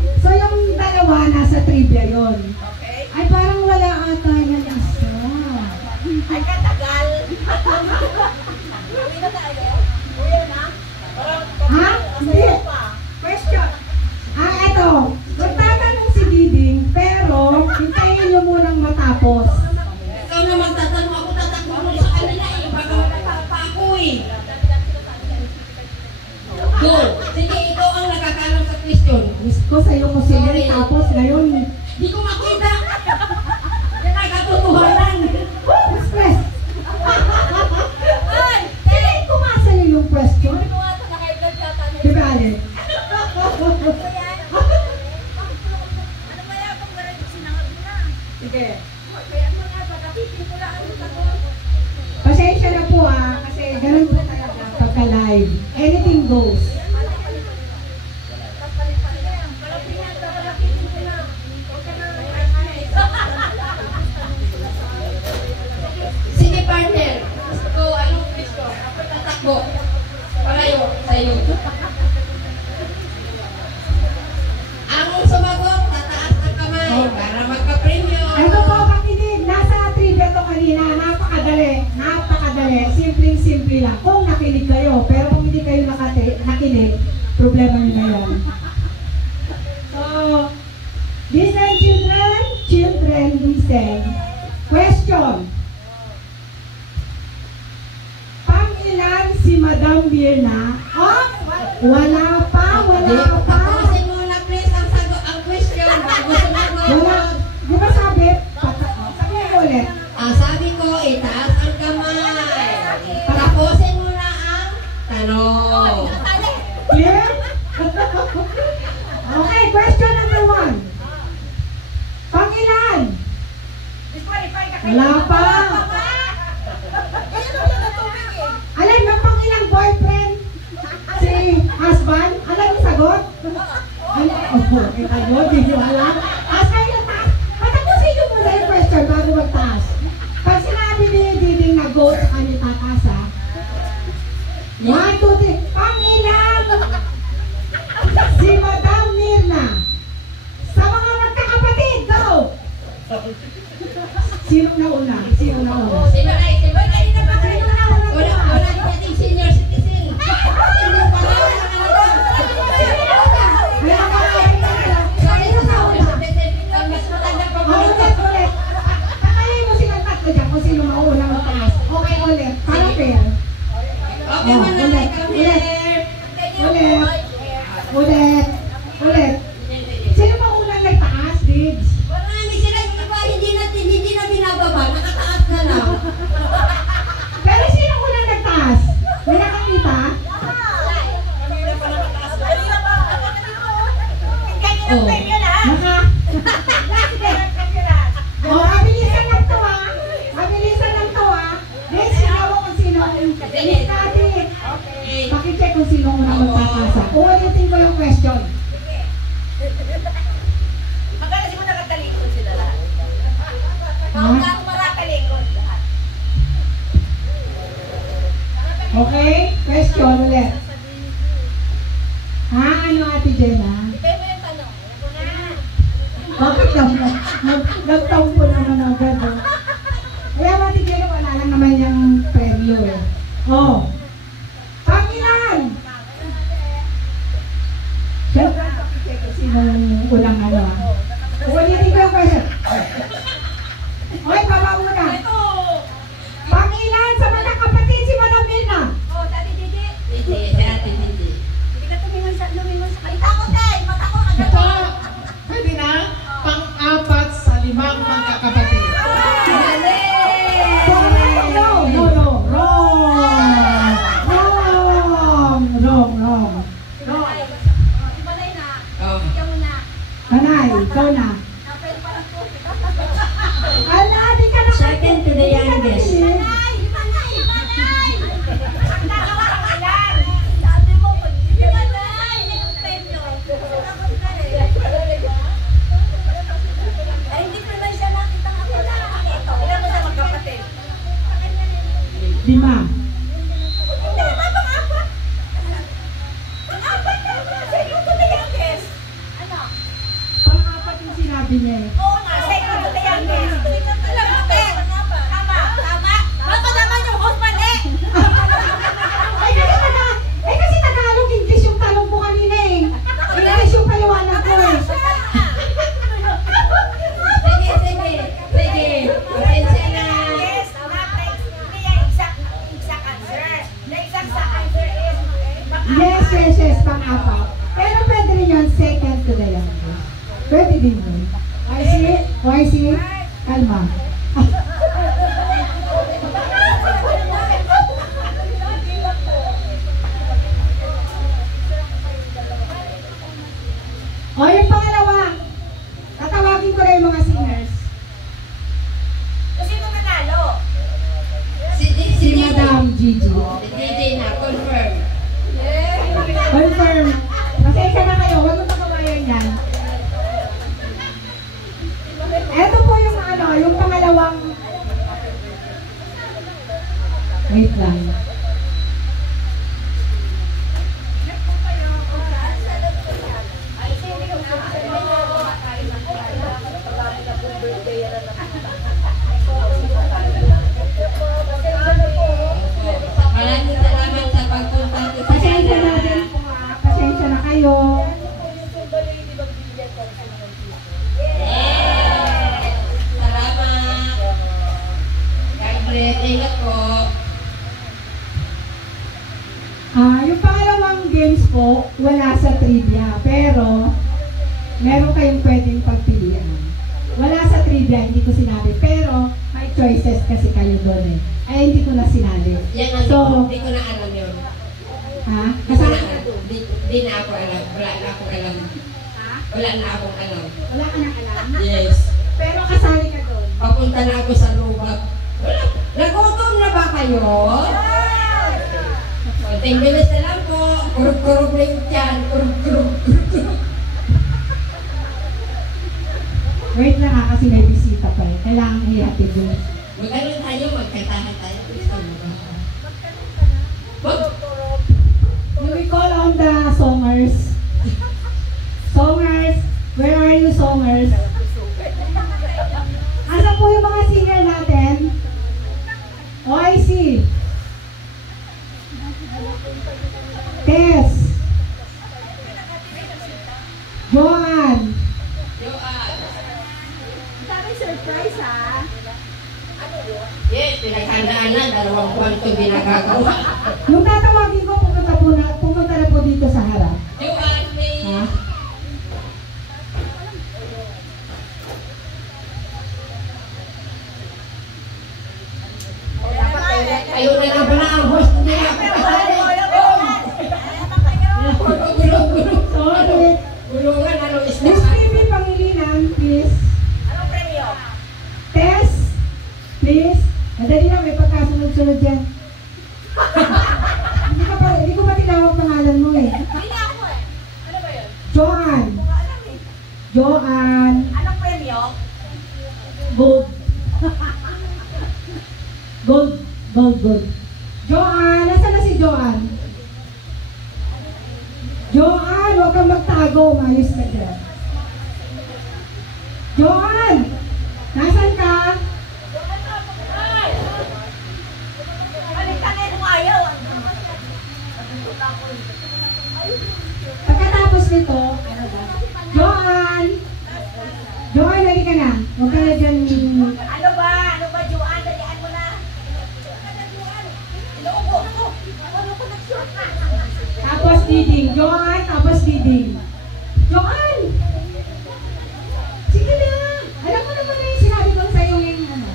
dalawa nasa trivia yun. Okay. Ay parang wala ata yan isa. Ay, katagal. Uwi na tayo. Uwi na. Ha? Hindi. Question. Eto. Magtatanong si Diding, pero hintayin nyo munang matapos. Ikaw na magtatanong, ako tatanong sa kanila eh. Baka matapa ako eh. Go! Sige, ikaw ang nakakalam sa question. Gusto sa'yo mo sila, tapos ngayon, Di ko makita. Yan ang katotohanan. express. Sige, kumasa nyo yung question. Ano nga ito? Naka-blood yata na Di ba, Ale? Ano ba yan? Kung gano'n yung sinangag mo na. Sige. Kaya mo nga, pagkapitin ko lang ang sagot. Pasensya na po kasi ganun po talaga pagka live. Anything goes. Sige, partner. Go, anong question? Ako tatakbo. Palayo, sa'yo. Ang sumagot, tataas ng kamay para magka-premyo. Ano po, pakinig, nasa trivia to kanina, napakadali. Simpleng-simple lang. Kung nakinig kayo, pero kung hindi kayo nakinig, problema nyo na yan. So, listen children, listen. Question. Pangilan si Madam Mirna? Oh, wala pa. Tapusin mo na please ang sagot, ang question. Bago sumagot. Wala. Di ba sabi? Sabi mo ulit. Ang sabi ko, itaas ang kamay. Tapusin mo na ang tanong. Clear? Okay, question number 1. Pangilan? Wala pa. Alam mo pangilang boyfriend? Si husband? Alam mo sagot? Sagot, hindi alam. Asay na taas. Patapusin nyo muna yung question bago magtaas. Pag sinabi ni Diding na go sa kanya tataas ha. 1, 2, 3. Pangilan? Si Madam Mirna. Sa mga magkakapatid, go! Sinong nauna? Sino na ba kayo? Wala nating senior citizen. Sino pa lang? Sorry sa senior citizen. fair. Okay, mananay kami. Ulit. Sino ba unang nagtaas, Diggs? Marami sila yung iba, hindi na binababa, nakataas na lang. Pero sino unang nagtaas? May nakakita? Kanina pa yun ha? Mabilisan lang to ha. Mabilisan lang to ha. Next, sinawa kung sino ang natin. Pakicheck kung sino unang magtatasa. Uulitin ko yung question. Magkala siguro nakatalikod sila lahat. Ha? Marakalikod lahat. Okay? Question ulit. Ha? Ano Ate Jenna? Ibay mo yung tanong. Bakit naman? Nagtampo naman agad. Kaya Ate Jenna, wala lang naman yung premyo eh. Oh. Pangilan! Siyempre, pakicheck ko sino yung unang ano. Ulitin ko yung question. Okay, baba muna. Pangilan sa mga kapatid si Madam Vilna? Oh, Tati Didi. Hindi, si Ate Didi. Hindi ka lumingon sa kalita ko, tay. Mata ko agad. Ito, pwede na, pang-apat sa 5 magkakapatid. Wrong. Balay na. Oh. Ikaw muna. Nanay, ikaw na. Napel pa lang po. Ala, di ka na. Second to the youngest. Manay! Ang nakakakilan. Sabi mo, di manay! Premyo. Ay, hindi ko na siya nakita ako na. Ilan mo siya magkapatid? 5. Hindi naman pang-apat. Pang-apat na ba? Second to the youngest. Ano? Pang-apat yung sinabi niya eh. Oo nga, second to the youngest. Alam mo, te. Tama. Baka naman yung host mali. Kasi Tagalog, English yung tanong ko kanina eh. English yung paliwanag ko eh. Sige. Pasensya na. Yes, hindi yan exact answer. The exact answer is Yes, pang-apat. Pero pwede rin yun, second to the youngest. Pwede din yun. YC? Kalma. O, yung pangalawa. Tatawagin ko na yung mga singers. Kasi kung nanalo. Si Madam Gigi. Hindi na, confirm. Confirm. Pasensya na kayo, huwag mo pakawayan yan. Ito po yung yung pangalawang... Wait lang. Maraming salamat sa pagpunta ko sa Pasensya na din po ha. Pasensya na kayo. Salamat. God bless. Ingat po. Yung pangalawang games po, wala sa trivia. Pero, meron kayong pwedeng pagpilian. Wala sa trivia, hindi ko sinabi. Pero, may choices kasi kayo doon eh. Ay, hindi ko na sinabi. Yan ang So, hindi ko na alam yun. ha? Kasi di na ako alam. Wala na akong alam. Wala na akong alam. Wala ka nang alam? Yes. Pero kasali ka doon. Papunta na ako sa lubak. Wala. Nagutom na ba kayo? Konting bilis na lang po. Kurub-kurub na yung tiyan. Kurub-kurub. Wait lang ha, kasi may bisita pa eh. Kailangan ihatid yun. Mag-ano tayo? Magkantahan tayo. Gusto mo ba? Wag. We call on the songers. Songers, where are you songers? Asa po yung mga singer natin? Oh, I see. Tess. Joan. Joan. Sabi surprise ha. Yes. pinaghandaan na, 2 buwan ko binagagawa. Nung tatawagin ko, pumunta na po dito sa harap. Ha? Ayaw na na ba na ang host niya? Sorry. Gulungan, ano is na? Miss Phoebe Pangilinan, please. Anong premyo? Tess, please. Madali na, may pagkasunod-sunod yan. Hindi ko pa tinawag pangalan mo eh. Hindi niya ako eh. Ano ba yun? Joanne. Hindi ko alam eh. Joanne. Anong premyo? Gold. Gold. Joanne, nasaan na si Joanne? Joanne, huwag kang magtago. Mayos ka dyan. Joanne! Nasaan ka? Balik-tanin mo ayaw. Pagkatapos nito, Joanne! Joanne, lagi ka na. Huwag ka na dyan. Ano ba? Ano ba, Joanne? Dalian mo na. Inuubo ako. Ano ko nag-short na? Tapos Diding. Joanne, tapos Diding. Joanne! Sige na! Alam mo naman na yung sinabi ko sa'yo yung ano.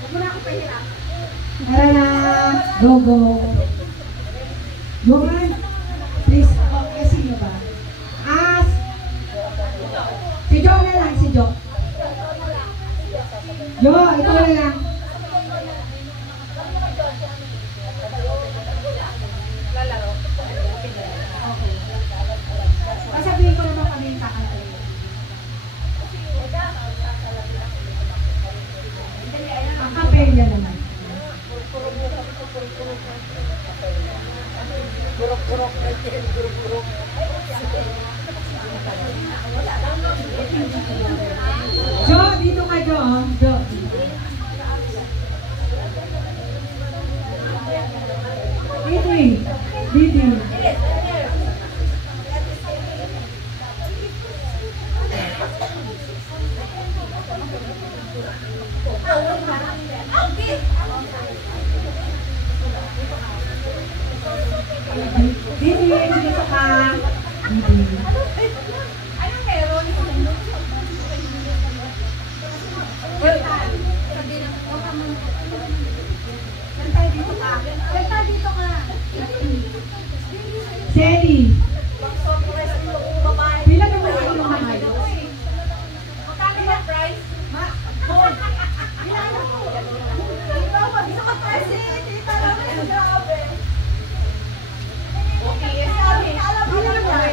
Huwag mo na ako pahirap. Tara na! Go! Joanne! Please, okay, sino ba? Si Jo na lang, si Jo. Jo, ikaw na lang. Lalaro. Okay. Sasabihin ko naman kami yung kakantay. Ang kapelya naman. Gurok-gurok. Jo, dito ka Jo. Jo. Diding. Diding, dito ka. Diding. Anong meron? Gantay dito ka. Gantay dito ka. Sally. Pag-surprise mo kung babae. Pila naman ako ng mga ito. Magkano ba price? Gold. Bilala ko. Dito ako. Gusto ko price eh. Dito naman. Grabe. Okay. Sabi. Alam mo naman.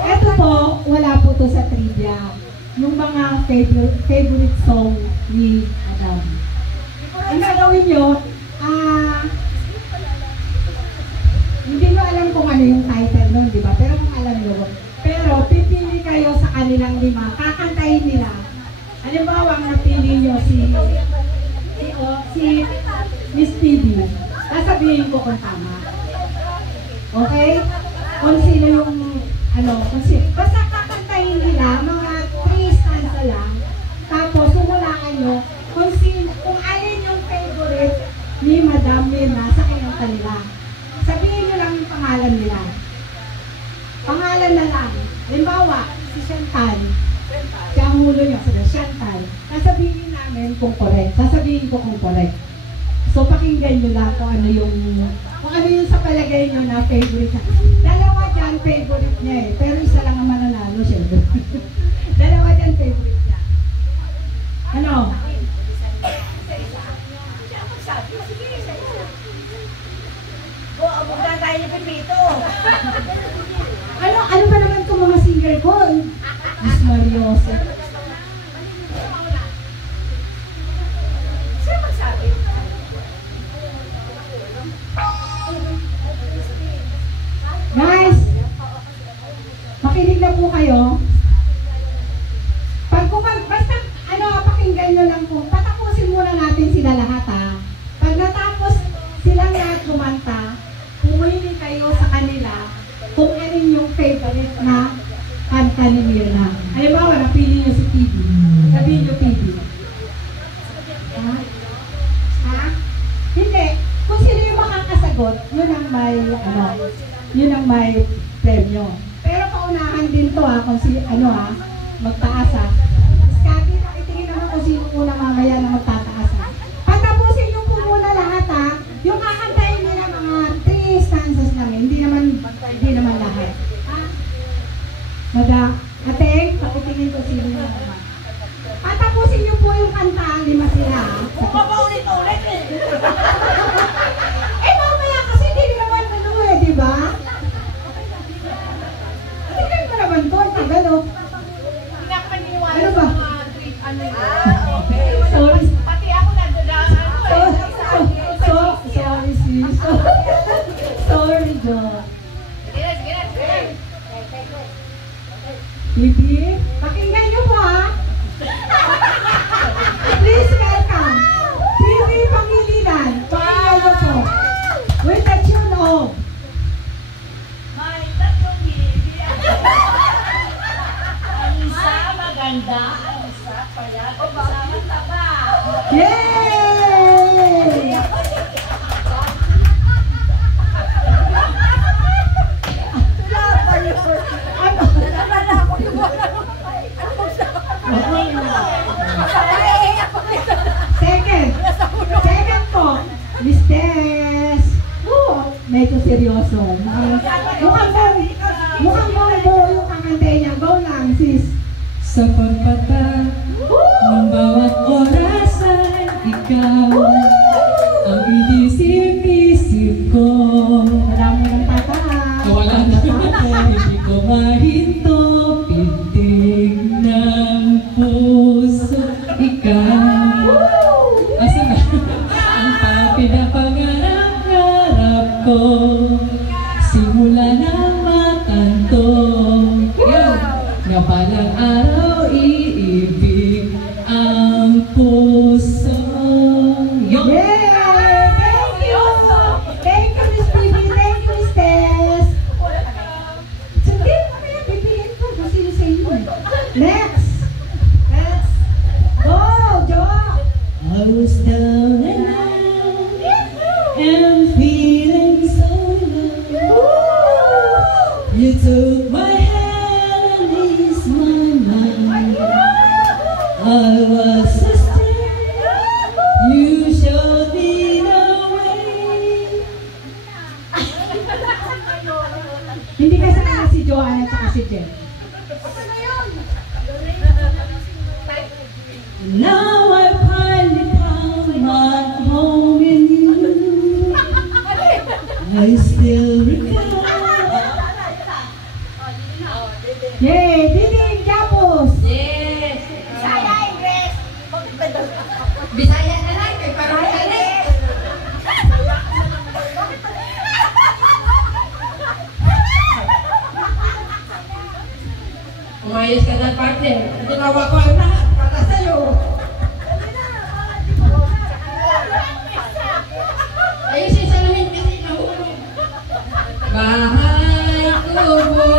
Ito po, wala po to sa trivia. Yung mga favorite song ni Adam. Ang gagawin nyo, hindi nyo alam kung ano yung title nun, di ba? Pero kung alam nyo, pero pipili kayo sa kanilang 5, kakantahin nila. Halimbawa, ang napili nyo si Miss TV. Sasabihin ko kung tama. Okay? Kung sino yung, kung sino. Basta kakantahin nila, mga 3 stanza lang. Tapos, sumulaan nyo kung alin yung favorite ni Madam Mirna sa kanyang kanila. Sabihin nyo lang yung pangalan nila. Pangalan na lang. Halimbawa, si Chantal. Siya ang hulo nyo, sabi, Chantal. Sasabihin namin kung correct. Sasabihin ko kung correct. So, nyo lang kung ano yung sa palagay nyo na favorite niya. Dalawa dyan, favorite niya eh. Pero isa lang ang mananalo, syempre. Dalawa dyan, favorite niya. Ano? Abugdan tayo ni Pepito. Ano ba naman itong mga singer ko? Miss Mariosa. Sino magsabi? Guys, makinig na po kayo. Basta pakinggan nyo lang po. Patapusin muna natin sila lahat ha. Pag natapos silang lahat kumanta, pumili kayo sa kanila kung ano yung favorite na kanta ni Mirna. Halimbawa, napili nyo si PB. Sabihin nyo PB. Ha? Ha? Hindi. Kung sino yung makakasagot, yun ang may premyo. Pero paunahan din to ha, kung magtaas ha. Skati, itingin naman kung sino muna mamaya na magtataas ha. Patapusin nyo po muna lahat ha. Yung kakantayin nila mga 3 stanzas lang, hindi naman lahat. Ha? Ateng, pakitingin ko sino na naman. Patapusin nyo po yung kanta, 5 sila ha. Kung ka ba ulit-ulit eh. Mamaya kasi hindi naman di ba? Tingnan mo naman to, tagal o. Hindi ako maniniwala Ano sa ba? mga treat okay. Sorry. Pati ako nadadaan. Sorry sis. Sorry, Jo. Bibi, pakinggan niyo po ha. Please welcome. Bibi Pangilinan. Pakinggan niyo po. With the tune of May tatlong bibi. Ang isa maganda, ang isa payat, ang isa mataba. Yay! Second po, Miss Tess. Medyo seryoso. Mukhang mo yung kakantay niya. Go lang, sis. Sa pagpata ng bawat oras ay ikaw ang inisip-isip ko. Wala mo ng tataan. Wala na hindi ko mahinto, pintig ng puso. Ikaw asa na ang pinapangarap-garap ko. Simula ng matanto na balang araw iibig ang puso. Yay! Thank you! Thank you, Miss Bibi. Thank you, Miss Tess. Sige, mamaya pipiliin ko kung sino sa inyo. Next! Go, Jo! I was down and out and feeling so low. You took my hand and eased my mind. I was so scared. You showed me the way. Hindi kasama si Joanna at si Jen. Now I finally found my home in you. I still recall. Yay! Didi Japos! Yes! Bisaya, Ingles! Bisaya na lang, kay parang galit! Umayos ka na, partner. Ginawa ko ang lahat para sa'yo. Ayusin sa lamin kasi nahulog. Bahay kubo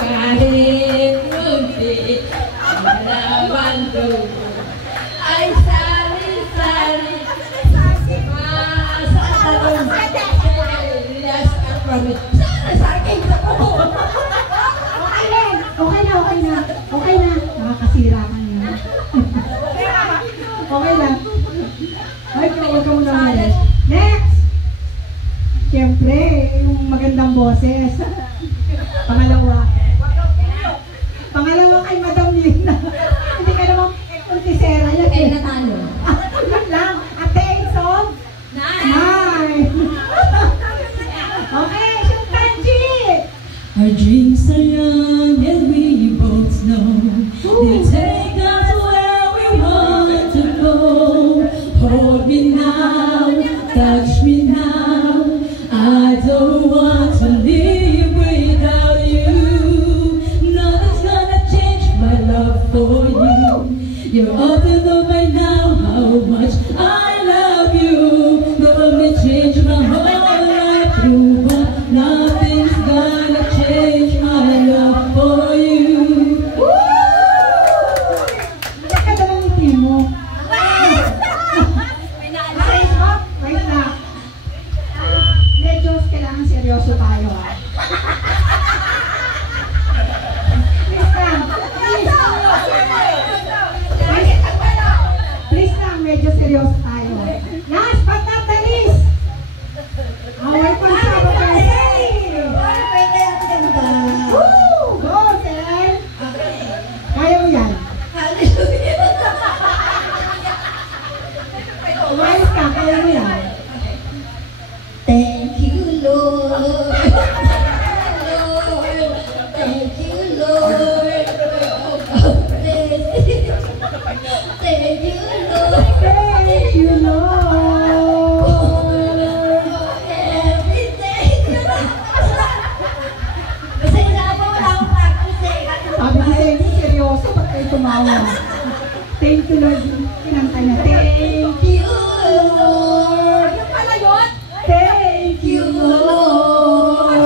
kahit munti ang laban ko ay sari-sari sa talong yes, I promise. Sana sa akin sa buho. Okay na. Nakakasira ka na. Siyempre, yung magandang boses. Pangalawa kay Madam Lina. Hindi ka naman kuntisera yan. Kaya natalo. Yun lang. At the age of 9. Okay, Shuntanji! Our dreams are young and we both know they'll take us where we want to go. Hold me now, touch me now. I don't want to live without you. Nothing's gonna change my love for you. You ought to know by now how much I love you. Though may change my whole life through, but nothing's gonna change my love for you. Ganda ng ngiti mo. Wait lang. Medyo kailangan seryoso tayo ah. Please lang, medyo seryoso tayo. Last but not the least, our conservative. Woo! Go, Sel! Kaya mo yan. Umayos ka, kaya mo yan. Thank you, Lord. Thank you, Lord. Thank you, Lord. Thank you, Lord. Everything. Kasi na po, wala akong practice eh. Sabi ko sa'yo, seryoso, ba't kayo tumawa? Thank you, Lord. Kinanta niya. Thank you, Lord. Yung pala yun? Thank you, Lord.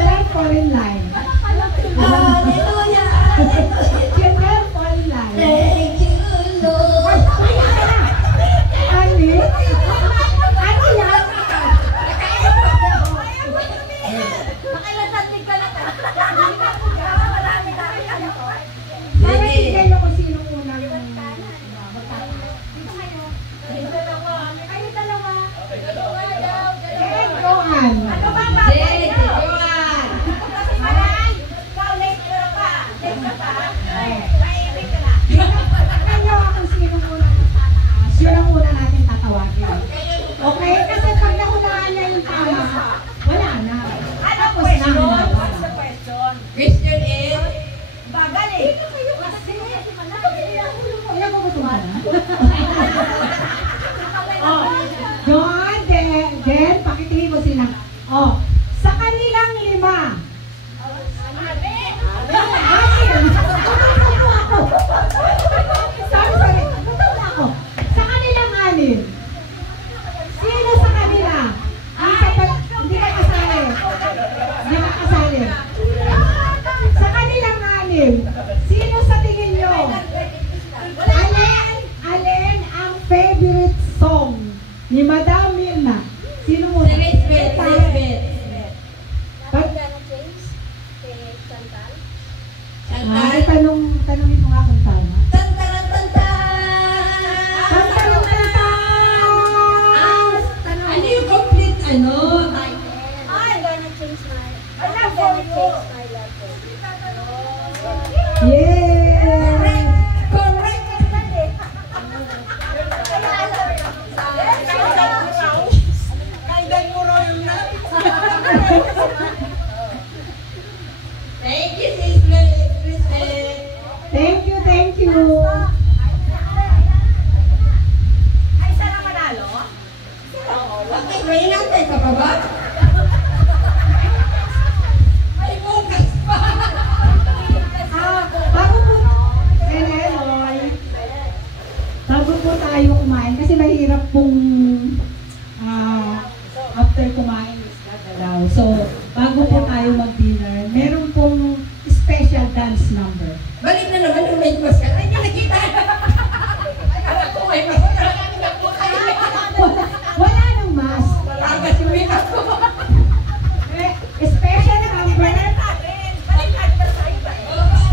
Let fall in line. Hallelujah. Let fall in line. Thank you, Lord. Ali? Ano yan? Makilasandig ka na. Marami tayo. Para tigay niyo kung sino unang Kayo dalawa. Johan. Ano ba? Jade, Johan. Kasi maray. Ikaw late ka pa. Late ka pa. Maibig ka na. Tignan niyo kung sino unang tataas. Yun ang una natin tatawagin. Okay? Kasi pag nakunahan niya yung tama, wala na. Ano Tapos question? na. What's the question? Christian is? Bagal eh. Dito kayo kasi. Kaya ko gusto na. Oh, John, then, pakitingin mo sila. Oh, sa kanilang 5. Sorry. Natawala ako. Sa kanilang 6. Sino sa kanila? Hindi ka kasali. Hindi ka kasali. Sa kanilang 6. Sino sa tingin nyo? Alin ang favorite song ni Madam Mirna? Sino mo? Si Lisbeth. Ay, tanongin mo nga kung tama. Ano yung complete ano? I'm gonna change my love for you. Yay! Correct. Thank you, Lisbeth. Thank you. Ay, saan ang manalo? Okay, may inantay ka pa ba? May bukas pa. Bago po tayo kumain, kasi mahirap pong after kumain is gagalaw. So, bago po tayo mag-dinner, meron pong special dance number. Balik na naman yung may mask. Ay, hindi nakita. Akala ko may mask. Wala nang mask. Aga si Wina ko. Special number.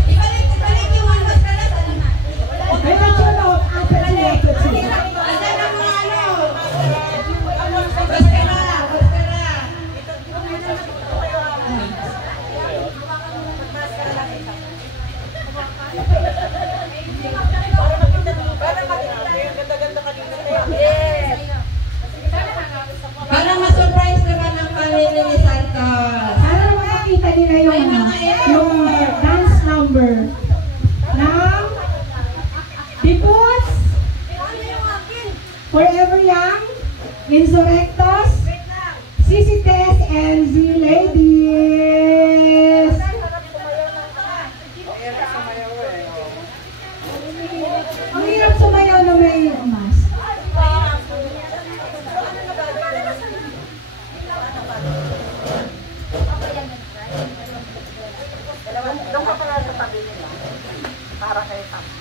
Ibalik yung mask na lang. May natulog ang pagsileto siya. kanina yung dance number ng Dipus, Forever Young, Insurrectos, Sisites, and Z Ladies. Ang hirap sumayaw na may mas. Doon ka pala sa tabi nila. Para kayo tabi.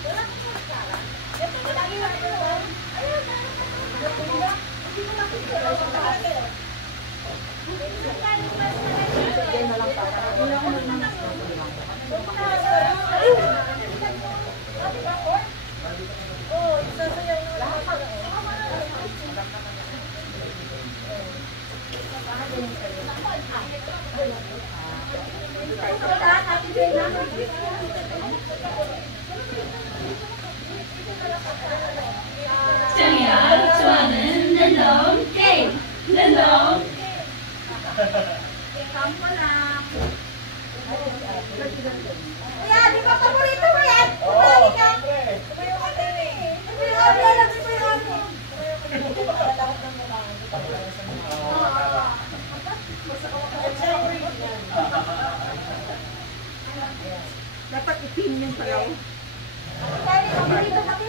Kuya, di ba paborito mo yan? Kumali ka. Tumayo ka din eh. Tumayo ka lang. Dapat ipin yung palaw. Kaya paborito kami.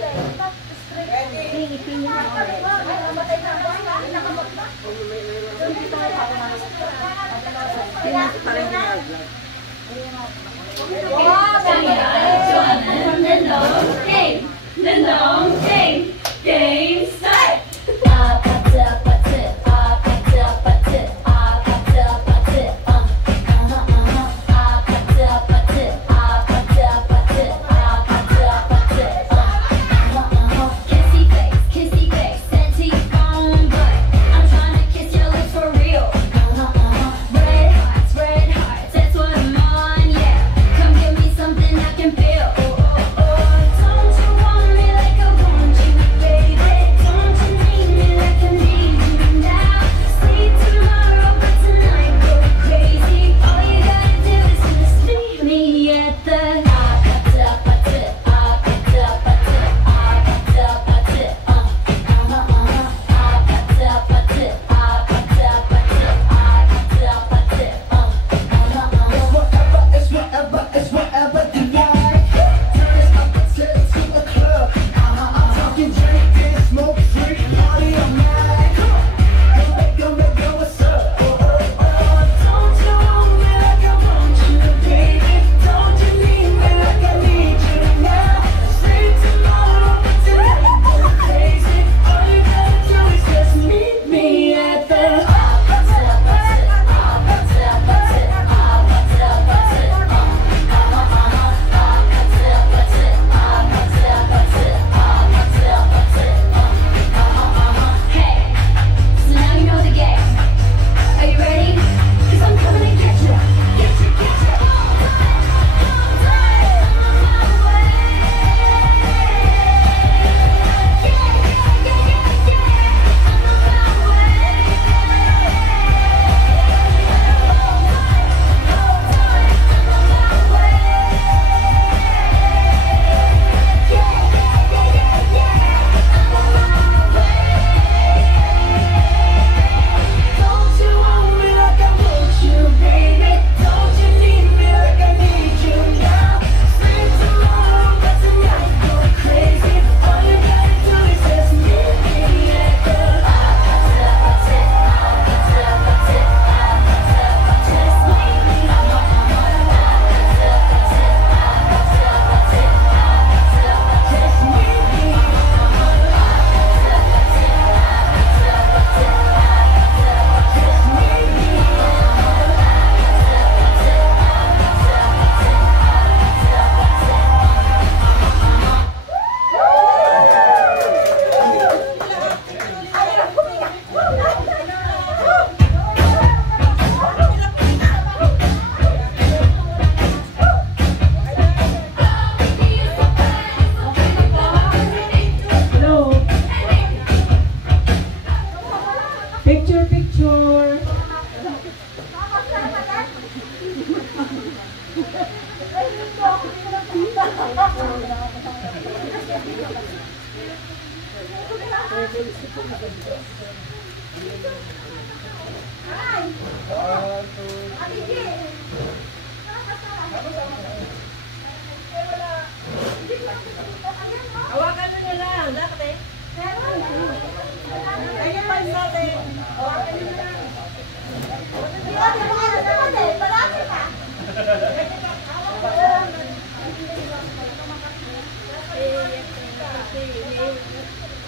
Ipin yung palaw. Namatay na ba? Nakamot ba? Pinasa pa rin yung vlog. Game start! Hawakan nyo lang. Dapat eh. Ayun pa yung natin. Hawakan nyo lang. Malaki pa.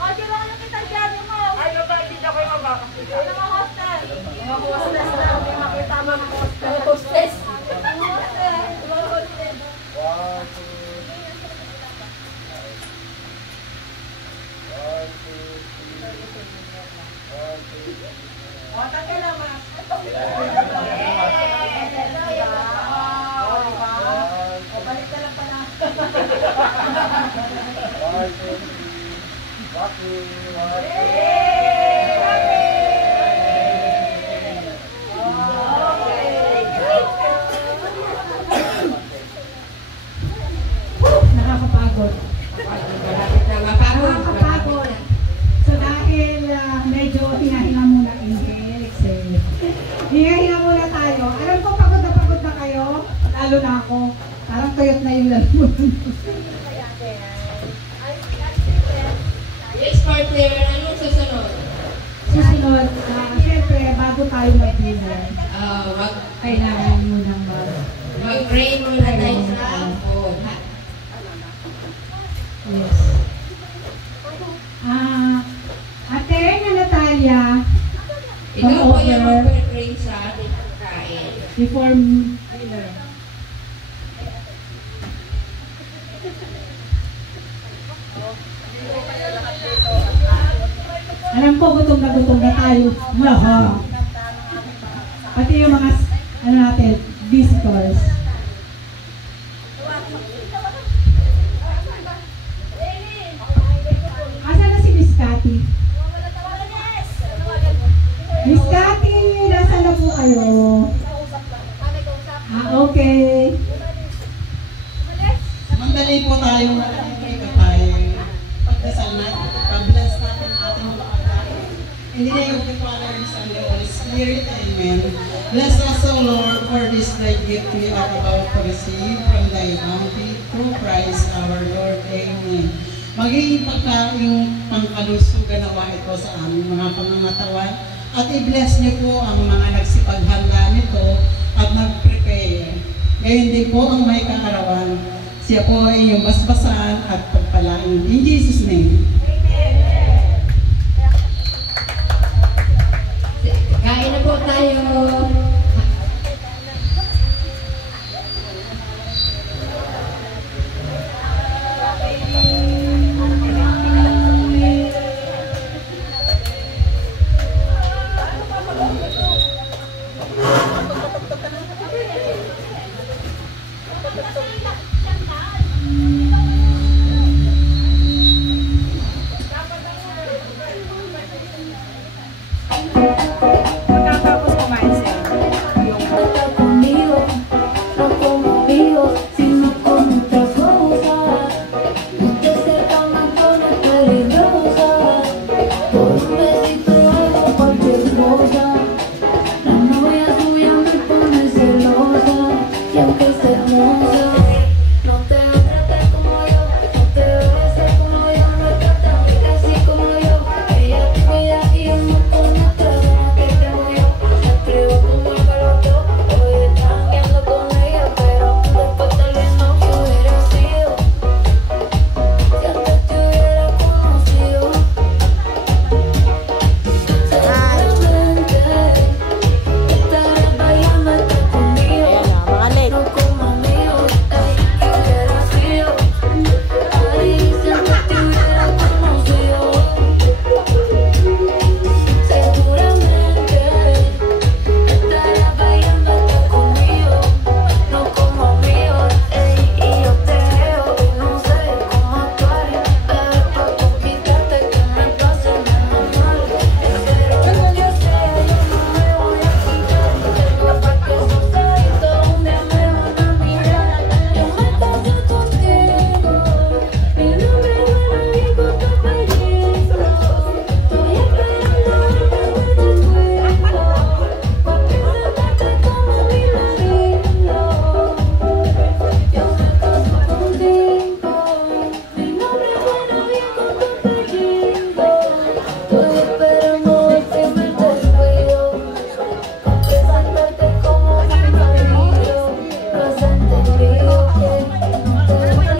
Okay, baka yung kita dyan mo. Ay, nabati niyo kayo mga hostel. Mga hostel na. May makita mga hostel. Hostess. Nakakapagod. Nakakapagod. So dahil medyo hinahinga muna Index Hinahinga muna tayo. Alam ko pagod na kayo. Lalo na ako. Parang tuyot na yung lalo. Yes, partner. Anong susunod? Susunod, siyempre, bago tayo mag-dinner, kailangan munang mag-pray muna tayo sa phone. Yes. Ate na Natalia, Ikaw po yung mag-pray sa ating pagkain. before dinner. Alam ko, gutom na tayo. Pati yung mga, visitors. Asa na si Miss Cathy? Miss Cathy, nasa na po kayo? Okay. Mandali po tayong pagdasal natin. Pag-bless natin ating mga pagkain. In the name of the Father, and the Son, and the Holy Spirit, Amen. Bless us, O Lord, for this thy gift we are about to receive from thy bounty through Christ our Lord. Amen. Maging pagkaing pangkalusugan nawa ito sa aming mga pangangatawan at i-bless niyo po ang mga nagsipaghanda nito at nag-prepare. Ngayon din po ang may kaarawan. Siya po ay inyong basbasan at pagpalain. In Jesus' name.